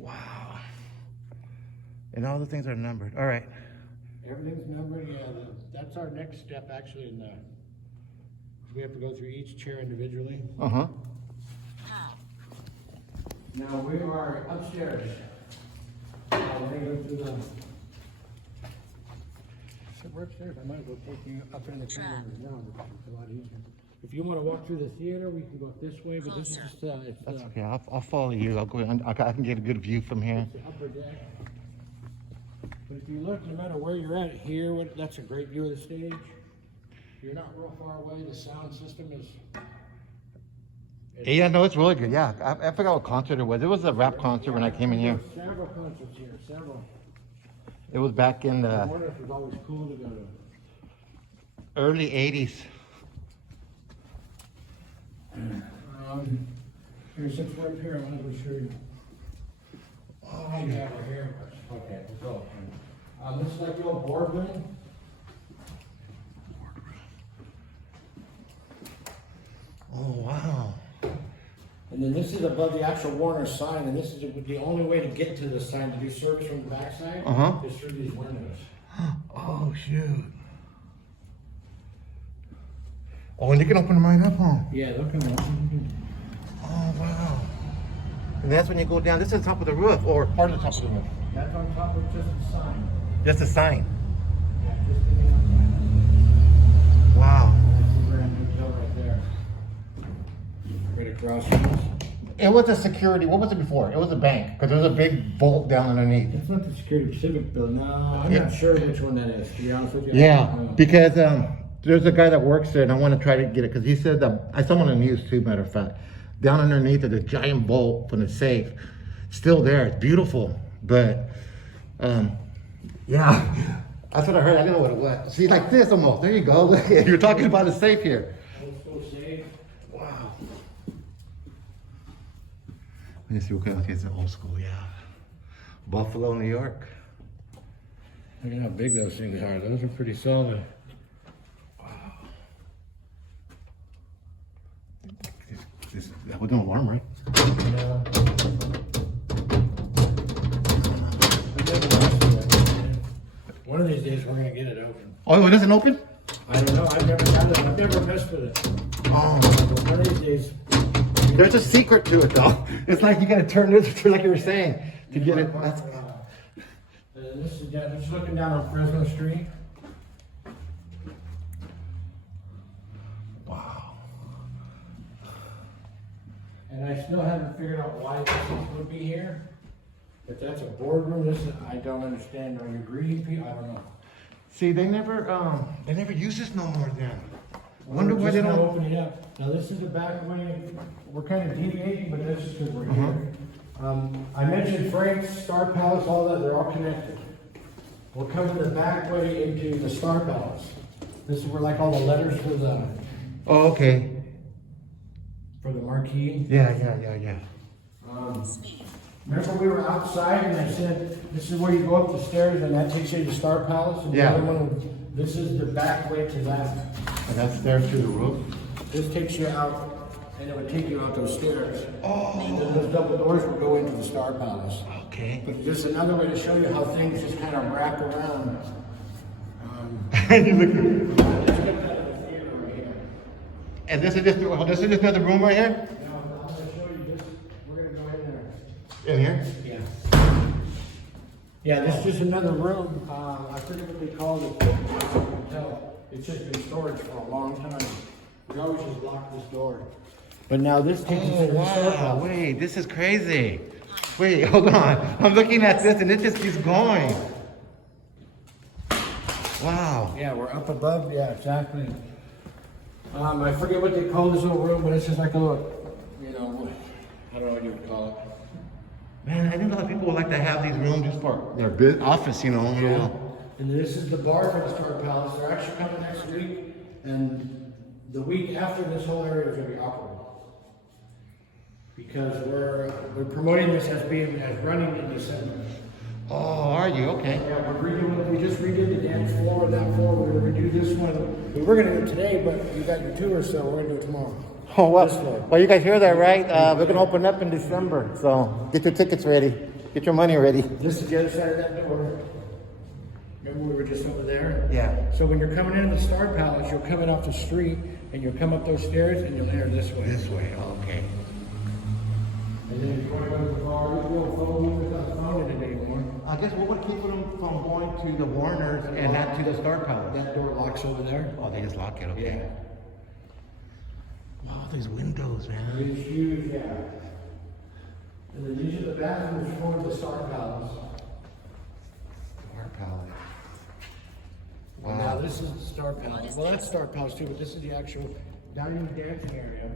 Wow. And all the things are numbered. All right. Everything's numbered, yeah, that's our next step actually in the, we have to go through each chair individually. Uh-huh. Now we are upstairs. We're gonna go through the, so we're upstairs, I might as well take you up in the camera room now, it's a lot easier. If you wanna walk through the theater, we can go this way, but this is just, it's That's the, okay. I'll follow you. I'll go. I can get a good view from here. it's the upper deck. But if you look, no matter where you're at here, that's a great view of the stage. You're not real far away, the sound system is. Yeah, no, it's really good. Yeah, I forgot what concert it was. It was a rap concert when I came in here. Several concerts here, several. It was back in the Warnors was always cool to go to. early 80s. Here, since we're up here, I might as well show you. Oh, yeah, we're here. Okay, let's go. This is like the old boardroom. Oh, wow. And then this is above the actual Warner sign, and this is the only way to get to the sign to do service from the backside is through these windows. Oh, shoot. Oh, and you can open them right up, huh? Yeah, they'll come out. Oh, wow. And that's when you go down. This is the top of the roof, or part of the top of the roof. That's on top of just the sign. Just a sign. Yeah, just the outside. Wow. That's the brand new hotel right there. Right across from us. It was a security. What was it before? It was a bank, because there was a big vault down underneath. It's not the Security Pacific building. No, I'm not sure which one that is, to be honest with you. Yeah, because there's a guy that works there, and I want to try to get it, because he said that, I saw him on the news too, matter of fact. Down underneath is a giant bolt from the safe. Still there, it's beautiful, but, yeah, that's what I heard. I didn't know what it was. See, like this almost. There you go. You're talking about a safe here. Old school safe. Wow. Let me see. Okay, it's an old school, yeah. Buffalo, New York. Look at how big those things are. Those are pretty solid. That wasn't an alarm, right? Yeah. One of these days we're gonna get it open. Oh, it doesn't open? I don't know. I've never done it. I've never messed with it. Oh. But one of these days. There's a secret to it, though. It's like you gotta turn this, like you were saying, to get it. That's... This is just looking down on Fresno Street. Wow. And I still haven't figured out why this would be here. If that's a boardroom, this is, I don't understand. Are you greeting people? I don't know. See, they never use this no more then. Wonder why they Just now don't. opening up. Now this is the back way. We're kind of deviating, but this is because we're here. I mentioned Frank's, Star Palace, all that. They're all connected. We're coming the back way into the Star Palace. This is where like all the letters Oh, okay. for the marquee. Yeah. Remember we were outside and I said, this is where you go up the stairs and that takes you to Star Palace? And Yeah. the other one, this is the back way to that. And that's stairs to the roof? This takes you out and it would take you out those stairs. Oh. And then those double doors would go into the Star Palace. Okay. But this is another way to show you how things just kind of wrap around. And you look and this is just another room right here? Now, I'm going to show you this. We're going to go in there. In here? Yeah. Yeah, this is just another room. I forget what they call it. As you can tell, it's just been storage for a long time. We always just lock this door. But now this takes you Oh to the Star wow, Palace. wait, this is crazy. Wait, hold on. I'm looking at this and it just keeps going. Wow. Yeah, we're up above. Yeah, exactly. I forget what they call this little room, but it's just like a little, I don't know what you would call it. Man, I didn't know that people would like to have these rooms just for their office, you know. And this is the bar for the Star Palace. They're actually coming next week, and the week after this whole area is going to be operable. Because we're promoting this as running in December. Oh, are you? Okay. Yeah, we just redid the dance floor, that floor. We're going to redo this one. We were going to do it today, but you got your tour, so we're going to do it tomorrow. Oh, well, This floor. well, you guys hear that, right? We're going to open up in December, so get your tickets ready. Get your money ready. This is the other side of that door. Remember we were just over there? Yeah. So when you're coming into the Star Palace, you'll come in off the street, and you'll come up those stairs, and you'll enter this way. This way, okay. And then if you want to go to the bar, you won't phone without phone in it anymore. I guess what would keep them from going to the Warnors and not to the Star Palace? That door locks over there. Oh, they just lock it, okay. Yeah. Wow, these windows, man. It's huge, yeah. And then these are the bathrooms for the Star Palace. Star Palace. Wow. Now this is the Star Palace. Well, that's Star Palace too, but this is the actual dining dancing area.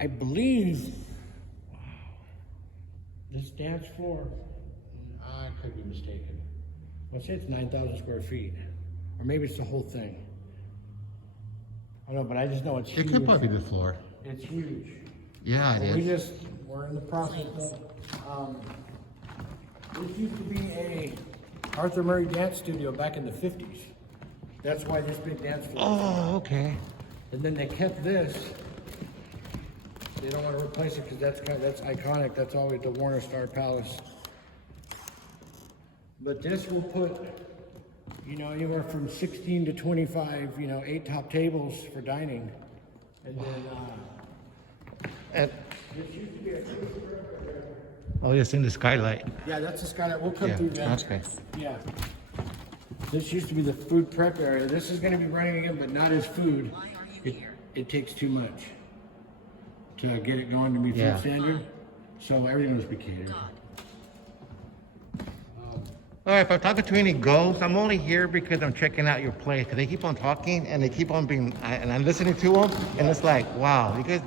I believe this dance floor, I could be mistaken. Let's say it's 9,000 square feet, or maybe it's the whole thing. I don't know, but I just know it's huge. It could probably be the floor. It's huge. Yeah, it is. We're in the process of, this used to be a Arthur Murray dance studio back in the 50s. That's why this big dance floor. Oh, okay. And then they kept this. They don't want to replace it because that's iconic. That's always the Warner Star Palace. But this will put, anywhere from 16 to 25, 8 top tables for dining. And then, And, this used to be a oh, it's in the skylight. yeah, that's a skylight. We'll come Yeah, through that. okay. Yeah. This used to be the food prep area. This is going to be running again, but not as food. Why are you here? It takes too much to get it going to be Yeah. food standard. So everything must be catered. All right, if I'm talking to any ghosts, I'm only here because I'm checking out your place. Because they keep on talking and they keep on and I'm listening to them. And it's like, wow, you guys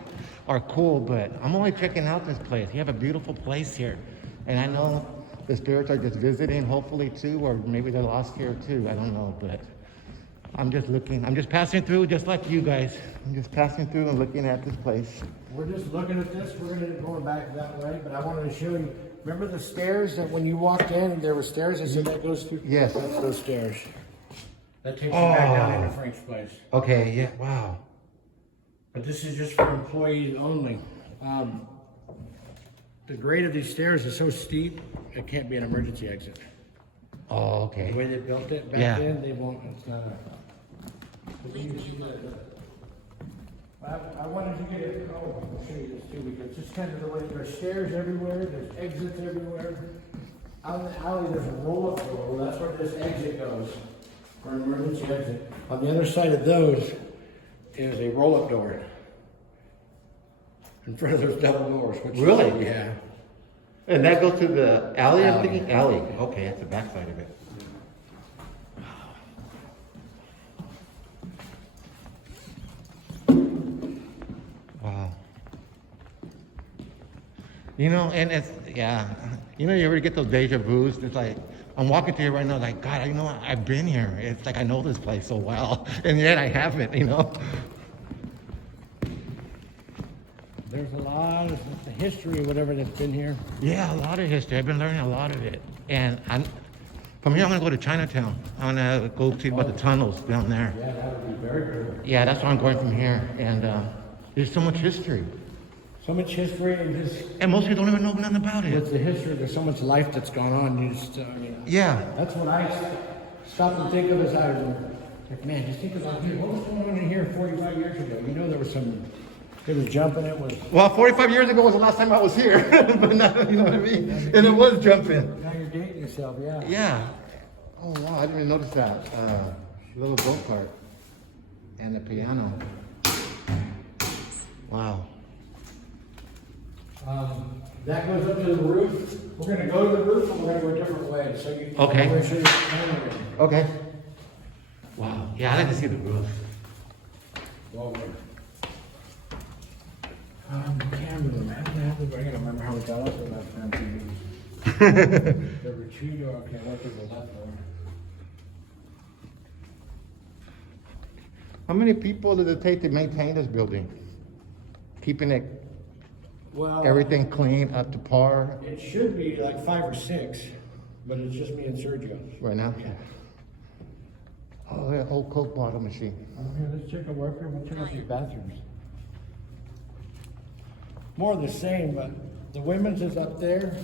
are cool, but I'm only checking out this place. You have a beautiful place here. And I know the spirits are just visiting, hopefully too, or maybe they're lost here too. I don't know, but I'm just looking. I'm just passing through just like you guys. I'm just passing through and looking at this place. We're just looking at this. We're going to go back that way, but I wanted to show you. Remember the stairs that when you walked in, there were stairs? I said that goes through. Yes. That's those stairs. That takes you back down into Frank's place. Okay, yeah, wow. But this is just for employees only. The grade of these stairs is so steep, it can't be an emergency exit. Oh, The okay. way they built it back Yeah. then, they won't, it's not a. I wanted to get it, I'll show you this too, because it's kind of the way, there's stairs everywhere, there's exits everywhere. Out in the alley, there's a roll-up door, well, that's where this exit goes, for an emergency exit. On the other side of those is a roll-up door. In front of those double doors, which. Really? Yeah. And that goes to the alley, I'm Alley. thinking? Alley. Okay, that's the backside of it. Wow. And it's, Yeah. You know, you ever get those deja vus? It's like, I'm walking through here right now, like, God, you know what? I've been here. It's like I know this place so well. And yet I haven't, you know? There's a lot of the history, whatever that's been here. Yeah, a lot of history. I've been learning a lot of it. And from here, I'm going to go to Chinatown. I'm going to go see about the tunnels down there. Yeah, that would be very cool. Yeah, that's where I'm going from here. And there's so much history. So much history and just And most people don't even know nothing about it's it. the history. There's so much life that's gone on. You just, I mean, Yeah. that's what I stop and think of as I was like, man, just think about here. What was going on in here 45 years ago? You know, there was jumping. It was. Well, 45 years ago was the last time I was here. But not, you know what I mean? And it was jumping. Now you're dating yourself, yeah. Yeah. Oh, wow. I didn't even notice that. Little go-kart. And the piano. Wow. That goes up to the roof. We're going to go to the roof, and we're going to go a different way. So you. Okay. I'm gonna show you the camera. Okay. Wow. Yeah, I like to see the roof. Well, the camera room. I don't remember how we got up there last time. The retreat. Okay, what did we left for? How many people does it take to maintain this building? Keeping it, Well, everything clean, up to par it should be like 5 or 6, but it's just me and Sergio. right now? Oh, that old Coke bottle machine. Okay, let's check out worker. We'll check out these bathrooms. More of the same, but the women's is up there.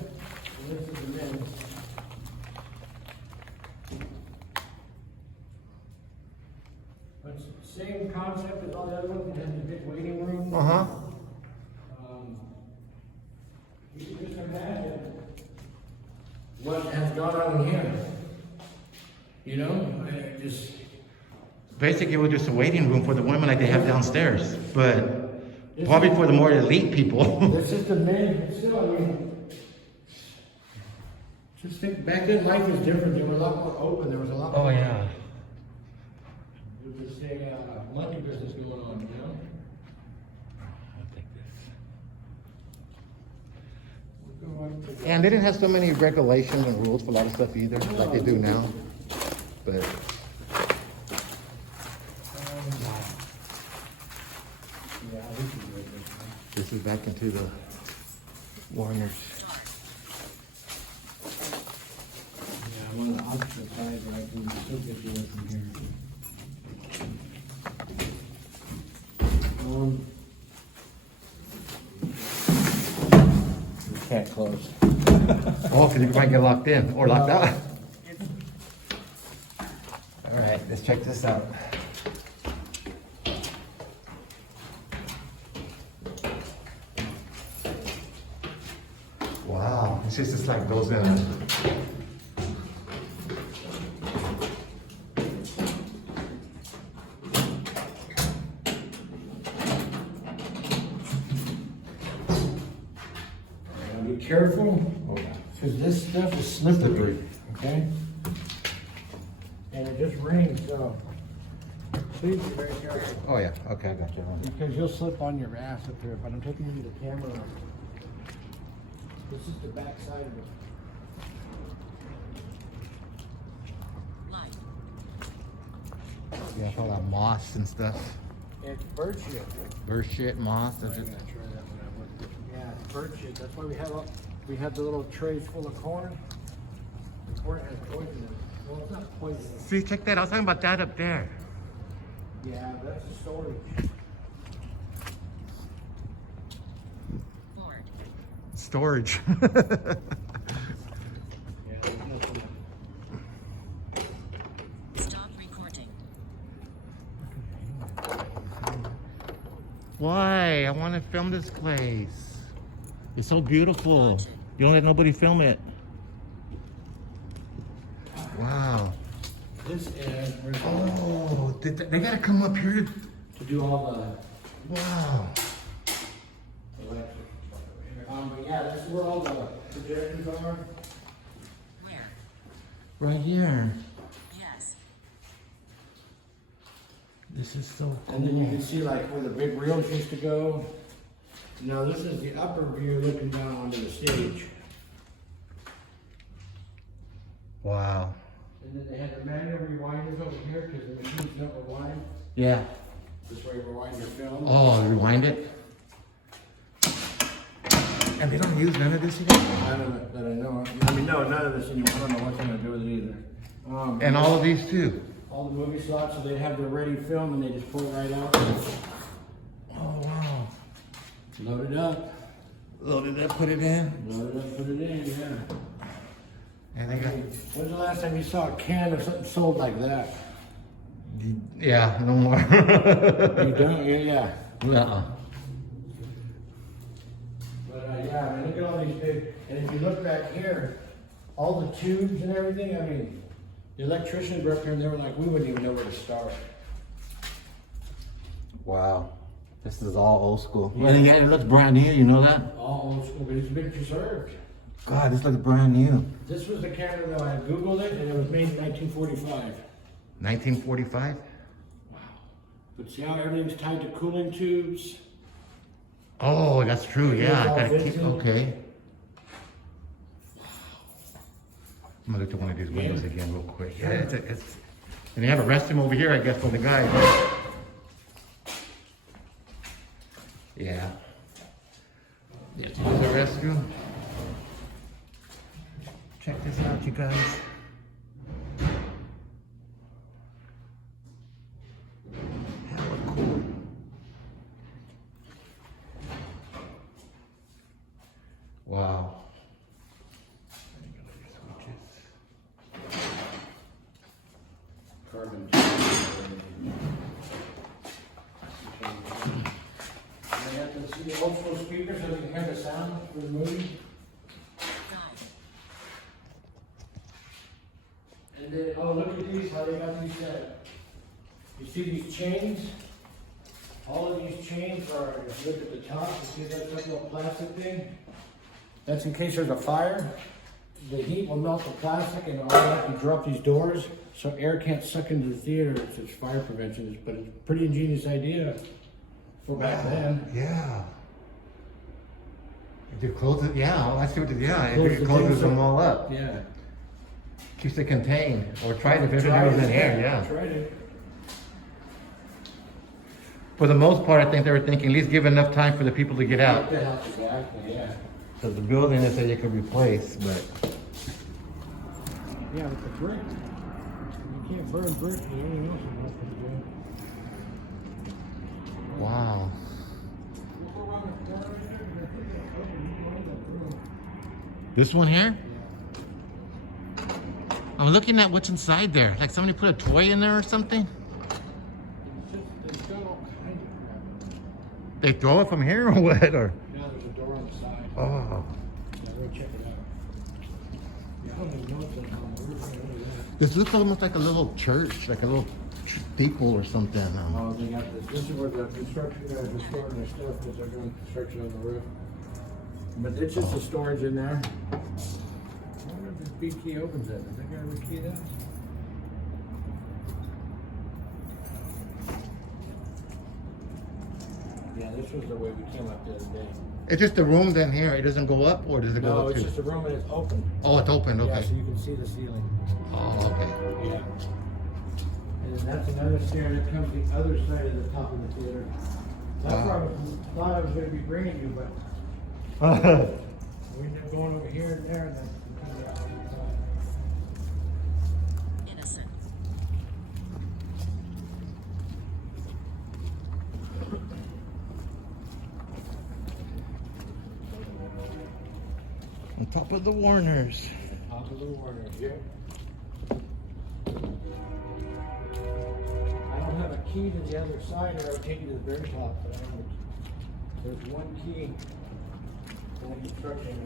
And this is the men's. But it's the same concept as all the other ones. It has a big waiting room. Uh-huh. You can just imagine what has gone on in here. You know, I just. Basically, it was just a waiting room for the women like they have downstairs, but probably for the more elite people. This is the men, but still, I mean, just think, back then life was different. They were a lot more open. There was a lot more. Oh, yeah. There was a money business going on, you know? I'll take this. We'll go on to- And they didn't have so many regulations and rules for a lot of stuff either, like they do now. But Yeah, we can do it this way. this is back into the Warnors. Yeah, one of the opposite sides, but I can still get you it from here. We can't close. Oh, because you might get locked in or locked out. All right, let's check this out. Wow, it's just like goes in. Now be careful, because this stuff is slippery, okay? And it just rains, so please be very careful. Oh yeah, okay, I got you. Because you'll slip on your ass up there, but I'm taking you to the camera. This is the back side of it. Light. Yeah, all that moss and stuff. It's bird shit. Bird shit, moss. I'm That's gonna it. try that when I work. Yeah, it's bird shit. That's why we have the little trays full of corn. The corn has poison in it. Well, it's not poison. See, check that. I was talking about that up there. Yeah, that's the storage. Board. Storage. Yeah, there's nothing. Stop recording. Why? I want to film this place. It's so beautiful. You don't let nobody film it. Wow. This is where Oh, they gotta come up here. to do all Wow. the electric. But yeah, this is where all the projectors are. Where? Right here. Yes. This is so cool. And then you can see like where the big reels used to go. Now this is the upper view looking down onto the stage. Wow. And then they had the manual rewinders over here because the machines don't rewind. Yeah. This way you rewind your film. Oh, rewind it. And they don't use none of this again? None of it that I know of. I mean, no, none of this anymore. I don't know what they're going to do with it either. And all of these too? All the movie slots, so they have their ready film and they just pull it right out. Oh, wow. Load it up. Load it up, put it in. Load it up, put it in, yeah. And they got... When's the last time you saw a can of something sold like that? Yeah, no more. You don't? Yeah. Uh-uh. But yeah, I mean, look at all these big, and if you look back here, all the tubes and everything, I mean, the electricians were up here and they were like, we wouldn't even know where to start. Wow. This is all old school. Yeah. And again, it looks brand new, you know that? All old school, but it's been preserved. God, this looks brand new. This was the camera though, I Googled it, and it was made in 1945. 1945? But see how everything's tied to cooling tubes? Oh, that's true, yeah. I all gotta keep, vintage. okay. I'm gonna look at one of these windows again real quick. Yeah, it's and they have a restroom over here, I guess, for the guys. Yeah. Yeah, so there's a restroom. Check this out, you guys. Hella cool. Wow. Carbon. See the old school speakers so you can hear the sound for the movie? Guide. And then, oh, look at these, how they got these set. You see these chains? All of these chains are, if you look at the top, you see that little plastic thing? That's in case there's a fire. The heat will melt the plastic and all that, you drop these doors, so air can't suck into the theater. It's fire prevention, but it's a pretty ingenious idea for back then. Yeah. If you close it, yeah, I see what it, yeah, Close if the it closes things them up. all up. Yeah. Keeps it contained, or try to, if everything was in air, yeah. Tried it. For the most part, I think they were thinking, at least give enough time for the people to get out. Exactly, yeah. So the building is that you could replace, but. Yeah, with the brick. You can't burn brick, but anything else is not gonna do. Wow. This one here? I'm looking at what's inside there. Like somebody put a toy in there or something? It's got all kinds of crap. They throw it from here or what? Or Now there's a door on the side. oh, Yeah, go check it out. Yeah, I don't even know what's on the roof. Look at that. this looks almost like a little church, like a little steeple or something. Oh, they got this. This is where the construction guys are storing their stuff because they're doing construction on the roof. But it's just a storage in there. I wonder if this B key opens it. Is that guy ever key that? Yeah, this was the way we came up the other day. It's just a room down here. It doesn't go up, or does it go No, up it's too? just a room and it's open. Oh, it's open. Yeah, Okay. so you can see the ceiling. Oh, okay. Yeah. And then that's another stair that comes the other side of the top of the theater. That's where I thought I was going to be bringing you, but we ended up going over here and there and then. Innocent. On top of the Warners. Top of the Warnors, yeah. I don't have a key to the other side, or I would take you to the very top, but I don't. There's one key for the construction.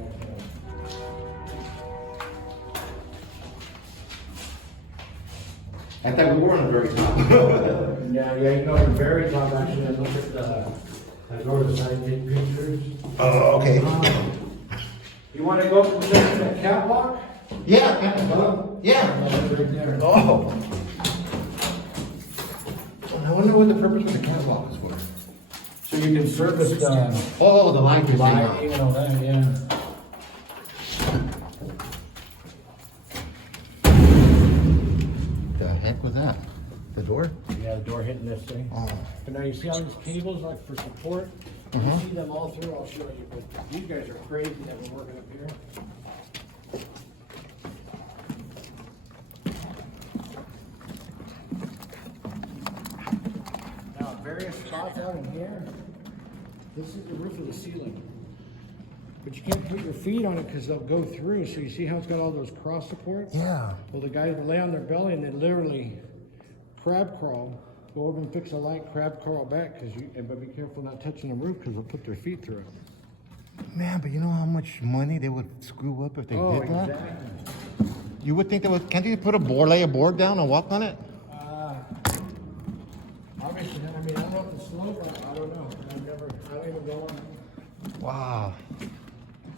I thought we were on the very top. Yeah, you go to the very top actually and look at the, I go to the side, take pictures. Oh, okay. You want to go up to the catwalk? Yeah, yeah. That's right there. Oh. I wonder what the purpose of the catwalk is for. So you can service the Oh, the light is lighting and all that, yeah. in this thing. Oh. But now you see all these cables like for support? You see them all through, I'll show you, but these guys are crazy that we're working up here. Now, various spots out in here, this is the roof of the ceiling. But you can't put your feet on it because they'll go through, so you see how it's got all those cross supports? Yeah. Well, the guys will lay on their belly and they literally crab crawl, go over and fix a light, crab crawl back, but be careful not touching the roof because they'll put their feet through it. Man, but you know how much money they would screw up if they did that? Exactly. You would think they would, can't they put a board, lay a board down and walk on it? Obviously, I mean, I don't know if it's slow, but I don't know. I don't even go on. Wow.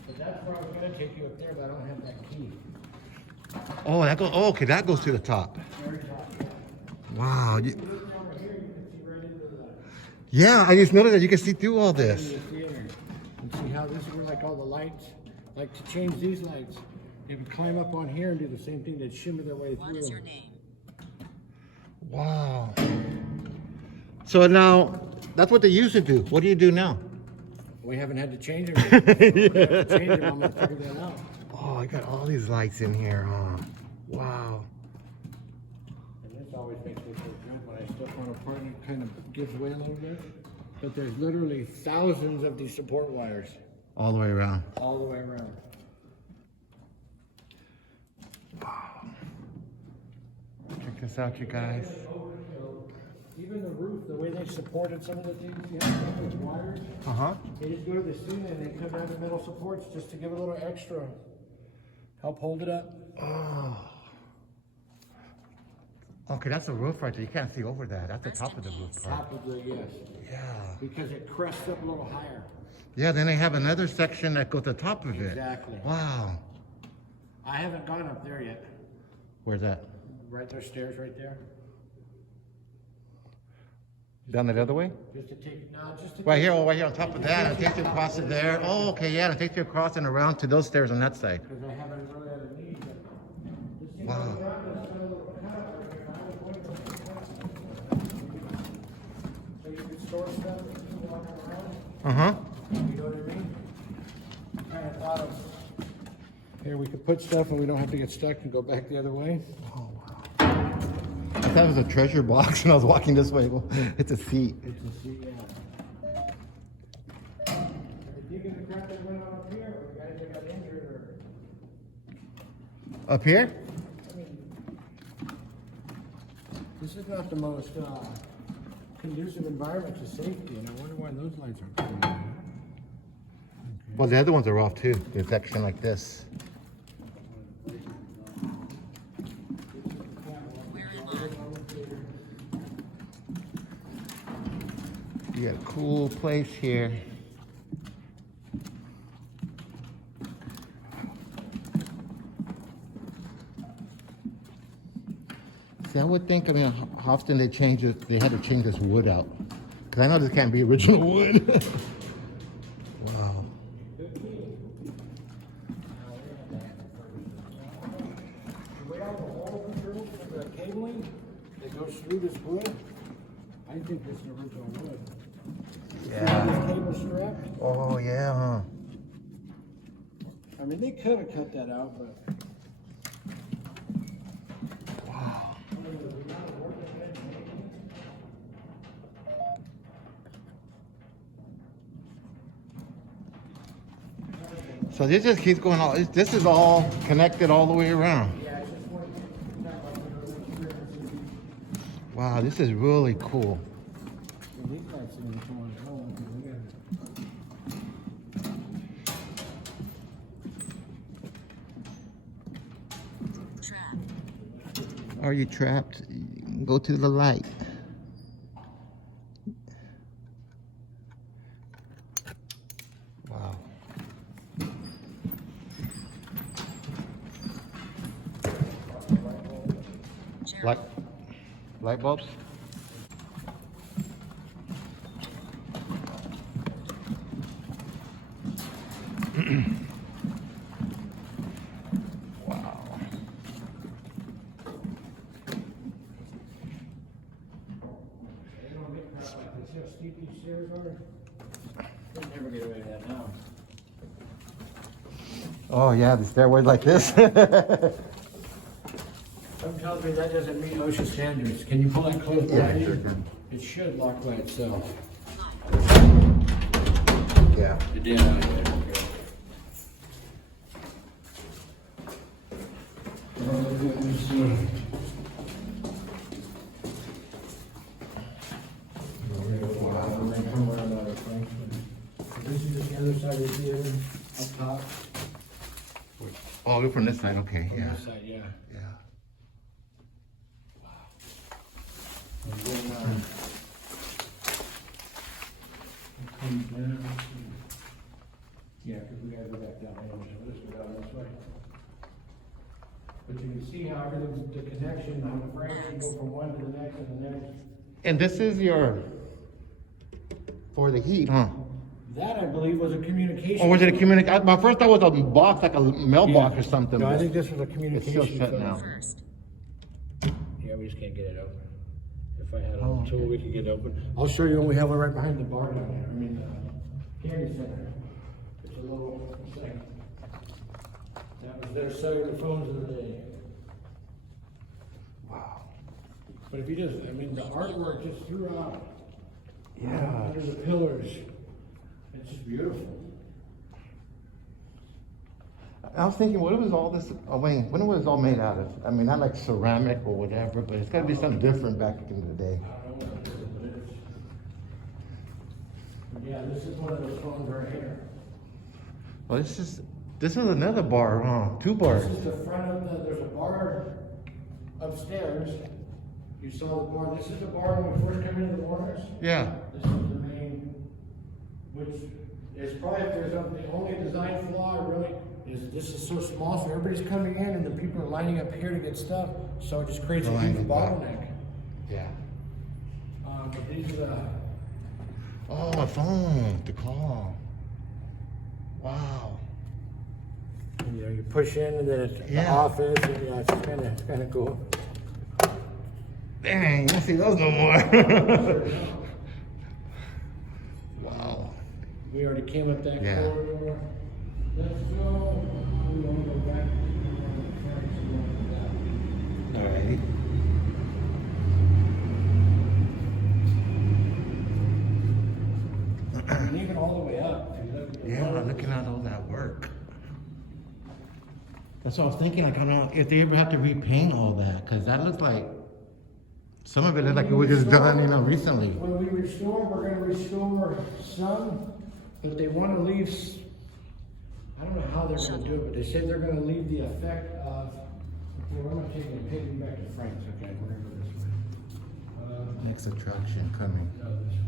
But that's where I was gonna take you up there, but I don't have that key. Oh, that goes, oh, okay, that goes to the top. Very top, yeah. Wow. If you look over here, you can see right into the Yeah, I just noticed that you can see through all this. into the theater. And see how this is where like all the lights, like to change these lights, they would climb up on here and do the same thing. They'd shimmer their way What is your through. name? Wow. So now, that's what they used to do. What do you do now? We haven't had to change them. Yet. We have to change them. I'm gonna figure that out. Oh, I got all these lights in here, huh? Wow. And this always makes me feel good when I step on a part and it kind of gives way a little bit. But there's literally thousands of these support wires All the way around. all the way around. Check this out, you guys. Even the roof, the way they supported some of the things, you have some of those wires, Uh-huh. they just go to the ceiling and they come down the metal supports just to give a little extra, help hold it up. Oh. Okay, that's the roof right there. You can't see over that. That's the top of the roof part. Top of the, yes, Yeah. because it crests up a little higher. Yeah, then they have another section that goes to the top of it. Exactly. Wow. I haven't gone up there yet. Where's that? Right there, stairs right there. Down that other way? Just to take, no, just to. Right here, oh, right here on top of that. And it takes you across it there. Oh, okay, yeah. And it takes you across and around to those stairs on that side. Because I haven't really had a need, but. Just Wow. around, there's a little cutout right here, and I was wondering if it's- So you could store stuff and keep walking around, Uh-huh. you know what I mean? Kind of thought of, here, we could put stuff and we don't have to get stuck and go back the other way. Oh, wow. I thought it was a treasure box when I was walking this way. Well, it's a seat. It's a seat, yeah. Are you digging the crap that went on up here, or guys that got injured, or? Up here? This is not the most conducive environment to safety, and I wonder why those lights aren't coming on. Well, the other ones are off too. The section like this. Where am I? You got a cool place here. See, I would think, I mean, how often they change it, they had to change this wood out. Because I know this can't be original wood. Wow. The way all the hole through for the cabling that goes through this wood, I think this is original wood. Yeah. This cable strap, Oh, yeah, huh? I mean, they could have cut that out, but. Wow. So this just keeps going all, this is all connected all the way around. Yeah, it's just one. Wow, this is really cool. These lights are gonna come on as well, because we got- Trap. Are you trapped? Go to the light. Wow. Light, light bulbs? Wow. You'll never get away with that now. Oh yeah, the stairway like this. Something tells me that doesn't meet OSHA standards. Can you pull that closed Yeah, behind sure you? can. It should lock by itself. Yeah. It did. Okay. Let me see. This is just the other side of the theater, up top. Oh, we're from this side. Okay. On Yeah. this side, yeah. Yeah. And then, come down. Yeah, because we gotta go back down anyway, so let's go down this way. But you can see how everything's, the connection on the frame, you go from one to the next and the next. And this is your for the heat, huh? That, I believe, was a communication. Or was it a communication? My first thought was a box, like a mailbox or something. No, I but think this was a it's communication. still shut phone. now. First. Yeah, we just can't get it open. If I had Oh, a tool, we could get it open. I'll show you when we have it right behind the bar down there. I mean, candy center. It's a little thing. That was their cellular phones of the day. Wow. But if you just, I mean, the artwork just throughout. Yeah. Under the pillars. It's just beautiful. I was thinking, what was all this? Oh, wait, when was it all made out of? I mean, not like ceramic or whatever, but it's got to be something different back in the day. I don't know what it is, but it's. Yeah, this is one of those phones right here. Well, this is another bar, huh? Two bars. This is the front of the, there's a bar upstairs. You saw the bar, this is the bar when we first came into the Warnors. Yeah. This is the main, which is probably, if there's the only design flaw really, is this is so small, so everybody's coming in and the people are lining up here to get stuff, so it just creates a huge Lining up. bottleneck. Yeah. But these, Oh, a phone to call. Wow. you know, you push in and then it's the Yeah. office, and yeah, it's kind of cool. Dang, you don't see those no more. Wow. We already came up that Yeah. corridor. Let's go. We want to go back to the Alrighty. and even all the way up. If you look at the Yeah, front, looking at all that work. That's what I was thinking. I don't know if they ever have to repaint all that, because that looks like some of it looked like it was just done, recently. When we restore, we're gonna restore some, but they wanna leave, I don't know how they're gonna do it, but they say they're gonna leave the effect of, well, I'm gonna take you back to Frank's, okay, we're gonna go this way. Next attraction coming. No, this way.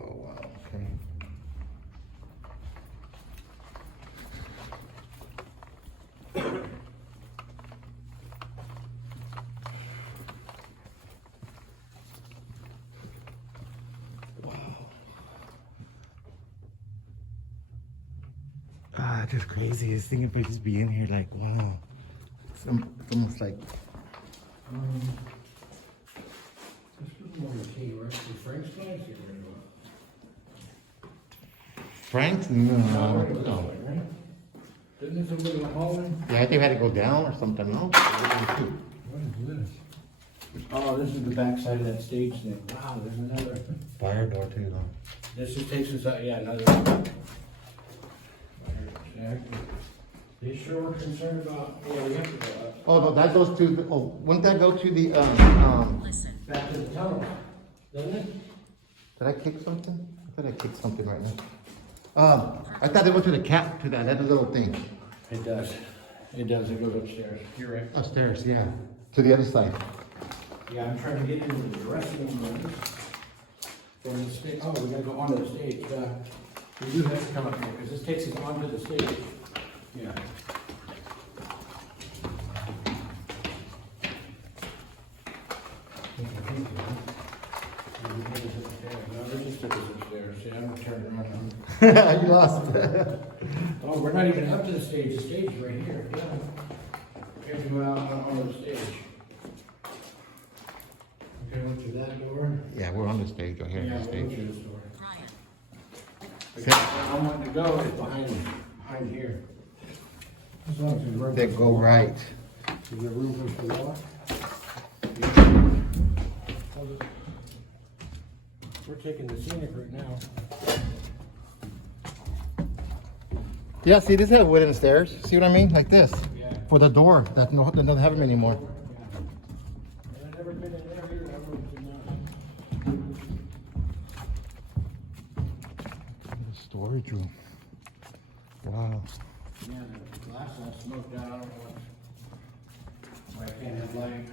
Oh wow. Okay. Ah, just crazy. Just thinking about just being here, like, wow. It's almost like, This was more the key, right? The Frank's place, you're gonna go. Frank's? No, We're gonna go this no. way, right? Didn't this a little hallway? Yeah, I think we had to go down or something, no? What is this? Oh, this is the back side of that stage thing. Wow, there's another. Fire door too, though. This just takes us out, yeah, another. They sure were concerned about, yeah, we have to go up, Oh, no, that goes to, wouldn't that go to the, Listen. back to the tunnel, doesn't it? did I kick something? I thought I kicked something right now. I thought it went to the cap, to that little thing. It does. It does, it goes upstairs. You're right. Upstairs, yeah. To the other side. Yeah, I'm trying to get into the dressing room. From the stage, oh, we gotta go onto the stage, we do have to come up here, because this takes us onto the stage. Yeah. No, they just took us upstairs. See, I'm gonna turn around. You lost. Oh, we're not even up to the stage. The stage is right here. Yeah. We have to go out onto the stage. Okay, went through that door. Yeah, we're on the stage right here. Yeah, The we'll go stage. through this door. Brian. Where I want to go is behind here. As long as there's room They for go the right. Is there room for the wall? We're taking the scenic route now. Yeah, see, this has wooden stairs. See what I mean? Like this. Yeah. For the door. That doesn't have them anymore. Yeah. I've never been in there either. I've never been The storage room. Wow. Yeah, the glass all smoked out. I don't know why I can't have light.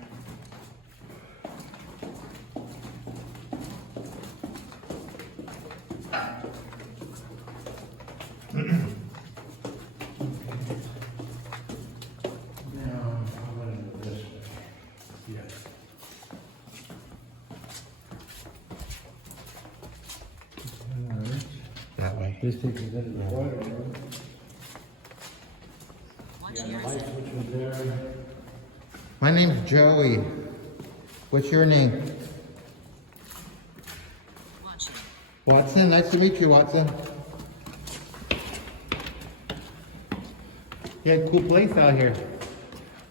Now, I'm gonna do this way. Yes. Alright. That way. This takes us into the boiler room. Watch Yeah, the the air light zone. switch was there. My name's Joey. What's your name? Watching. Watson. Nice to meet you, Watson. Yeah, cool place out here.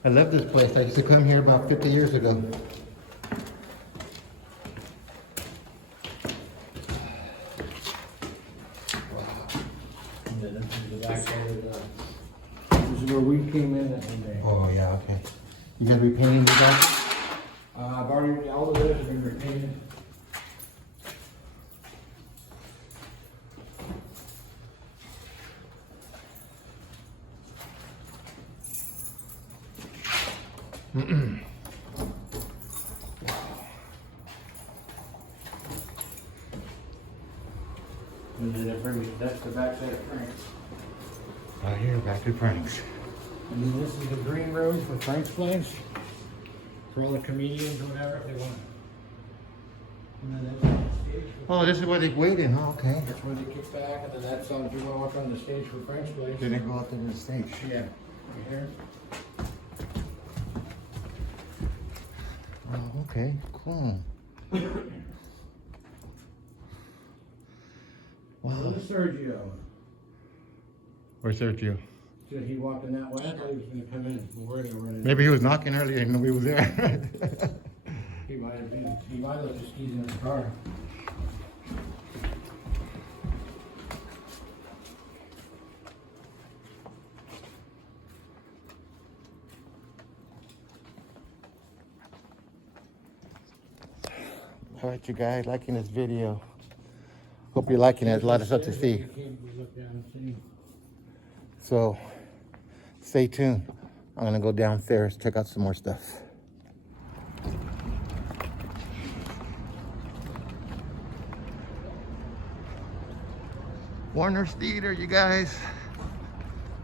I love this place. I used to come here about 50 years ago. Yeah, this is the back side of the, this is where we came in that one day. Oh, yeah, okay. You got repainting the back? I've already, all the windows have been repainted. And then it brings, that's the back side of Frank's. Right here, back to Frank's. And then this is the green room for Frank's place. For all the comedians or whatever, if they want. And then that's on the stage. Oh, this is where they wait in, huh? Okay. That's where they kick back, and then that's on, if you wanna walk on the stage for Frank's place. Then they go up to the stage. Yeah, right here. Oh, okay, cool. Wow. Where's Sergio? Where's Sergio? Said he walked in that way, I thought he was gonna come in, we're gonna run in. Maybe he was knocking earlier and nobody was there. He might have been, he might have just keys in his car. All right, you guys, liking this video. Hope you're liking it. There's a lot of stuff to see. Look down and see. So, stay tuned. I'm gonna go downstairs, check out some more stuff. Warnors Theater, you guys.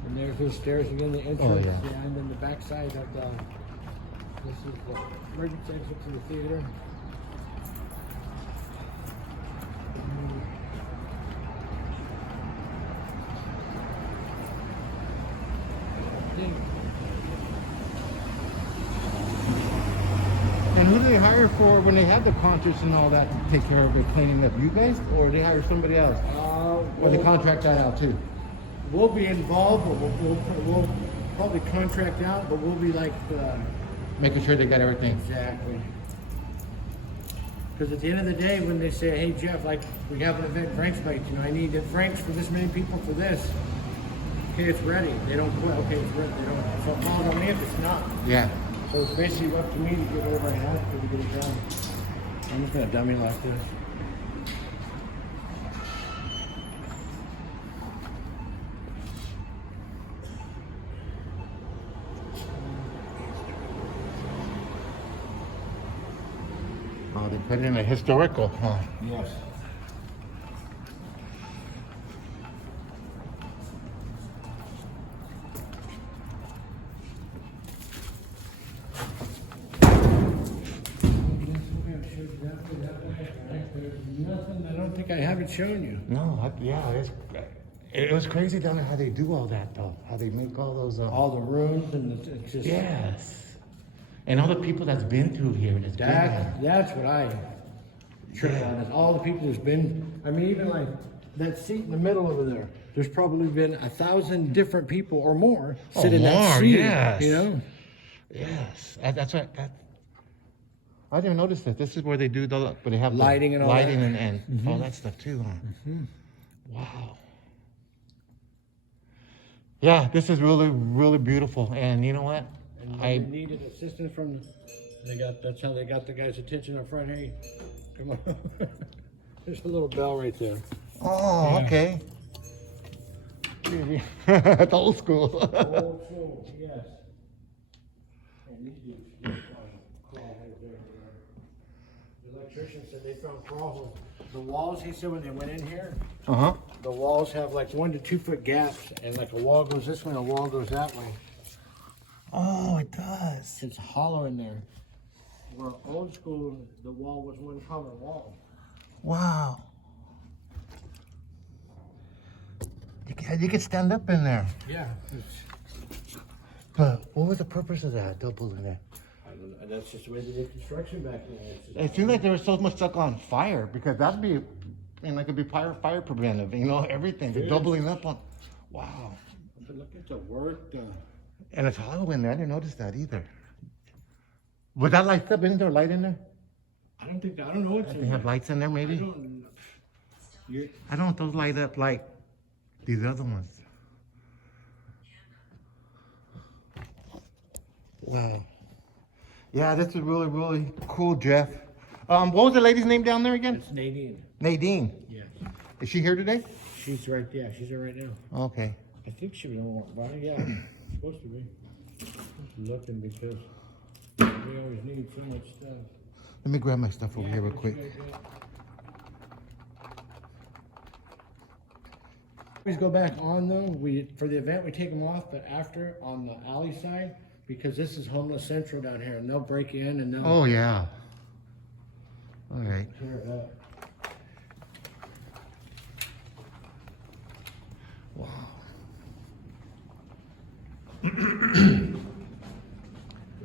And there's those stairs again, the entrance, Oh, yeah. and then the back side of the, this is the emergency exit to the theater. And who do they hire for when they have the concerts and all that to take care of the cleaning up? You guys, or they hire somebody else? Or they contract that out too? We'll be involved, but we'll probably contract out, but we'll be like, Making sure they got everything. exactly. Because at the end of the day, when they say, hey Jeff, like, we have an event, Frank's place, you know, I need Frank's for this many people for this. Okay, it's ready. They don't quit. Okay, it's ready. They don't. So it falls on me if it's not. Yeah. So it's basically up to me to get whatever I have to get it done. I'm just gonna dummy like this. Oh, they put it in a historical, huh? Yes. Nothing. I don't think I haven't shown you. No, it was crazy down there how they do all that though. How they make all those. All the rooms and it's just. Yes. And all the people that's been through here. That's what I trip on, is all the people who's been, I mean, even like that seat in the middle over there, there's probably been 1,000 different people or more sit in that seat, yes. you know? Yes, that's right. I didn't notice that. This is where they do where they have Lighting the and all lighting that. and all that stuff too, huh? Wow. Yeah, this is really, really beautiful. And you know what? And they needed assistance from, that's how they got the guy's attention up front. Hey, come on. There's a little bell right there. Oh, Yeah. okay. It's old school. Old school, yes. And these dudes just crawl right there. The electrician said they found crawl holes. The walls, he said, when they went in here, Uh-huh. the walls have like 1 to 2 foot gaps, and like a wall goes this way and a wall goes that way. Oh, it does. It's hollow in there. Where old school, the wall was one color wall. Wow. You could stand up in there. Yeah. But what was the purpose of that double in there? I don't know. That's just the way they did construction back then. It seems like they were so much stuck on fire because that'd be, it could be fire preventive, everything. They're doubling up on. Wow. But look at the work. And it's hollow in there. I didn't notice that either. Was that light up in there? Light in there? I don't know what's in They have there. lights in there, I maybe. don't. I don't know if those light up like these other ones. Wow. Yeah, this is really, really cool, Jeff. What was the lady's name down there again? It's Nadine. Nadine. Yes. Is she here today? She's right there. She's there right now. Okay. I think she was on walk by. Yeah. Supposed to be. Just looking because we always need so much stuff. Let me grab my stuff over here real quick. Always go back on though. For the event we take them off, but after on the alley side, because this is homeless central down here, and they'll break in and they'll Oh, yeah. All right. tear it up. Wow. The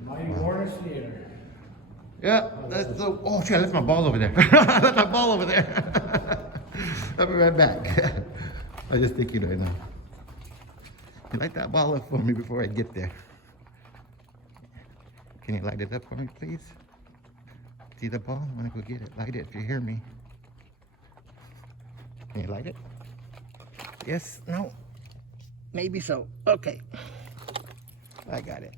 Mighty Warnors Theater. Yeah, that's the, oh shit, I left my ball over there. I left my ball over there. I'll be right back. I just think you know. You light that ball up for me before I get there. Can you light it up for me, please? See the ball? I want to go get it. Light it if you hear me. Can you light it? Yes? No? Maybe so. Okay. I got it.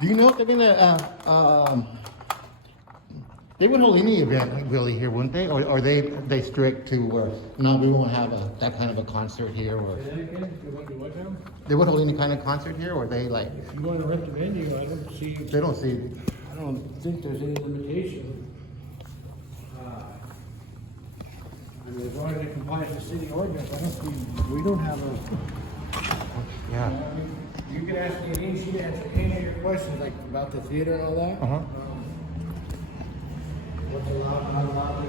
Do you know if they're gonna, they would hold any event like really here, wouldn't they? Or are they strict to where, no, we won't have that kind of a concert here, or Say that again? You want to do what now? they would hold any kind of concert here, or they like, If you want to rent the venue, I don't see. they don't see, I don't think there's any limitation. I mean, as long as it complies with city ordinance, I don't see, we don't have a. yeah. I mean, you can ask me any, she can answer any of your questions, like about the theater and all that. Uh-huh. What's allowed, not allowed,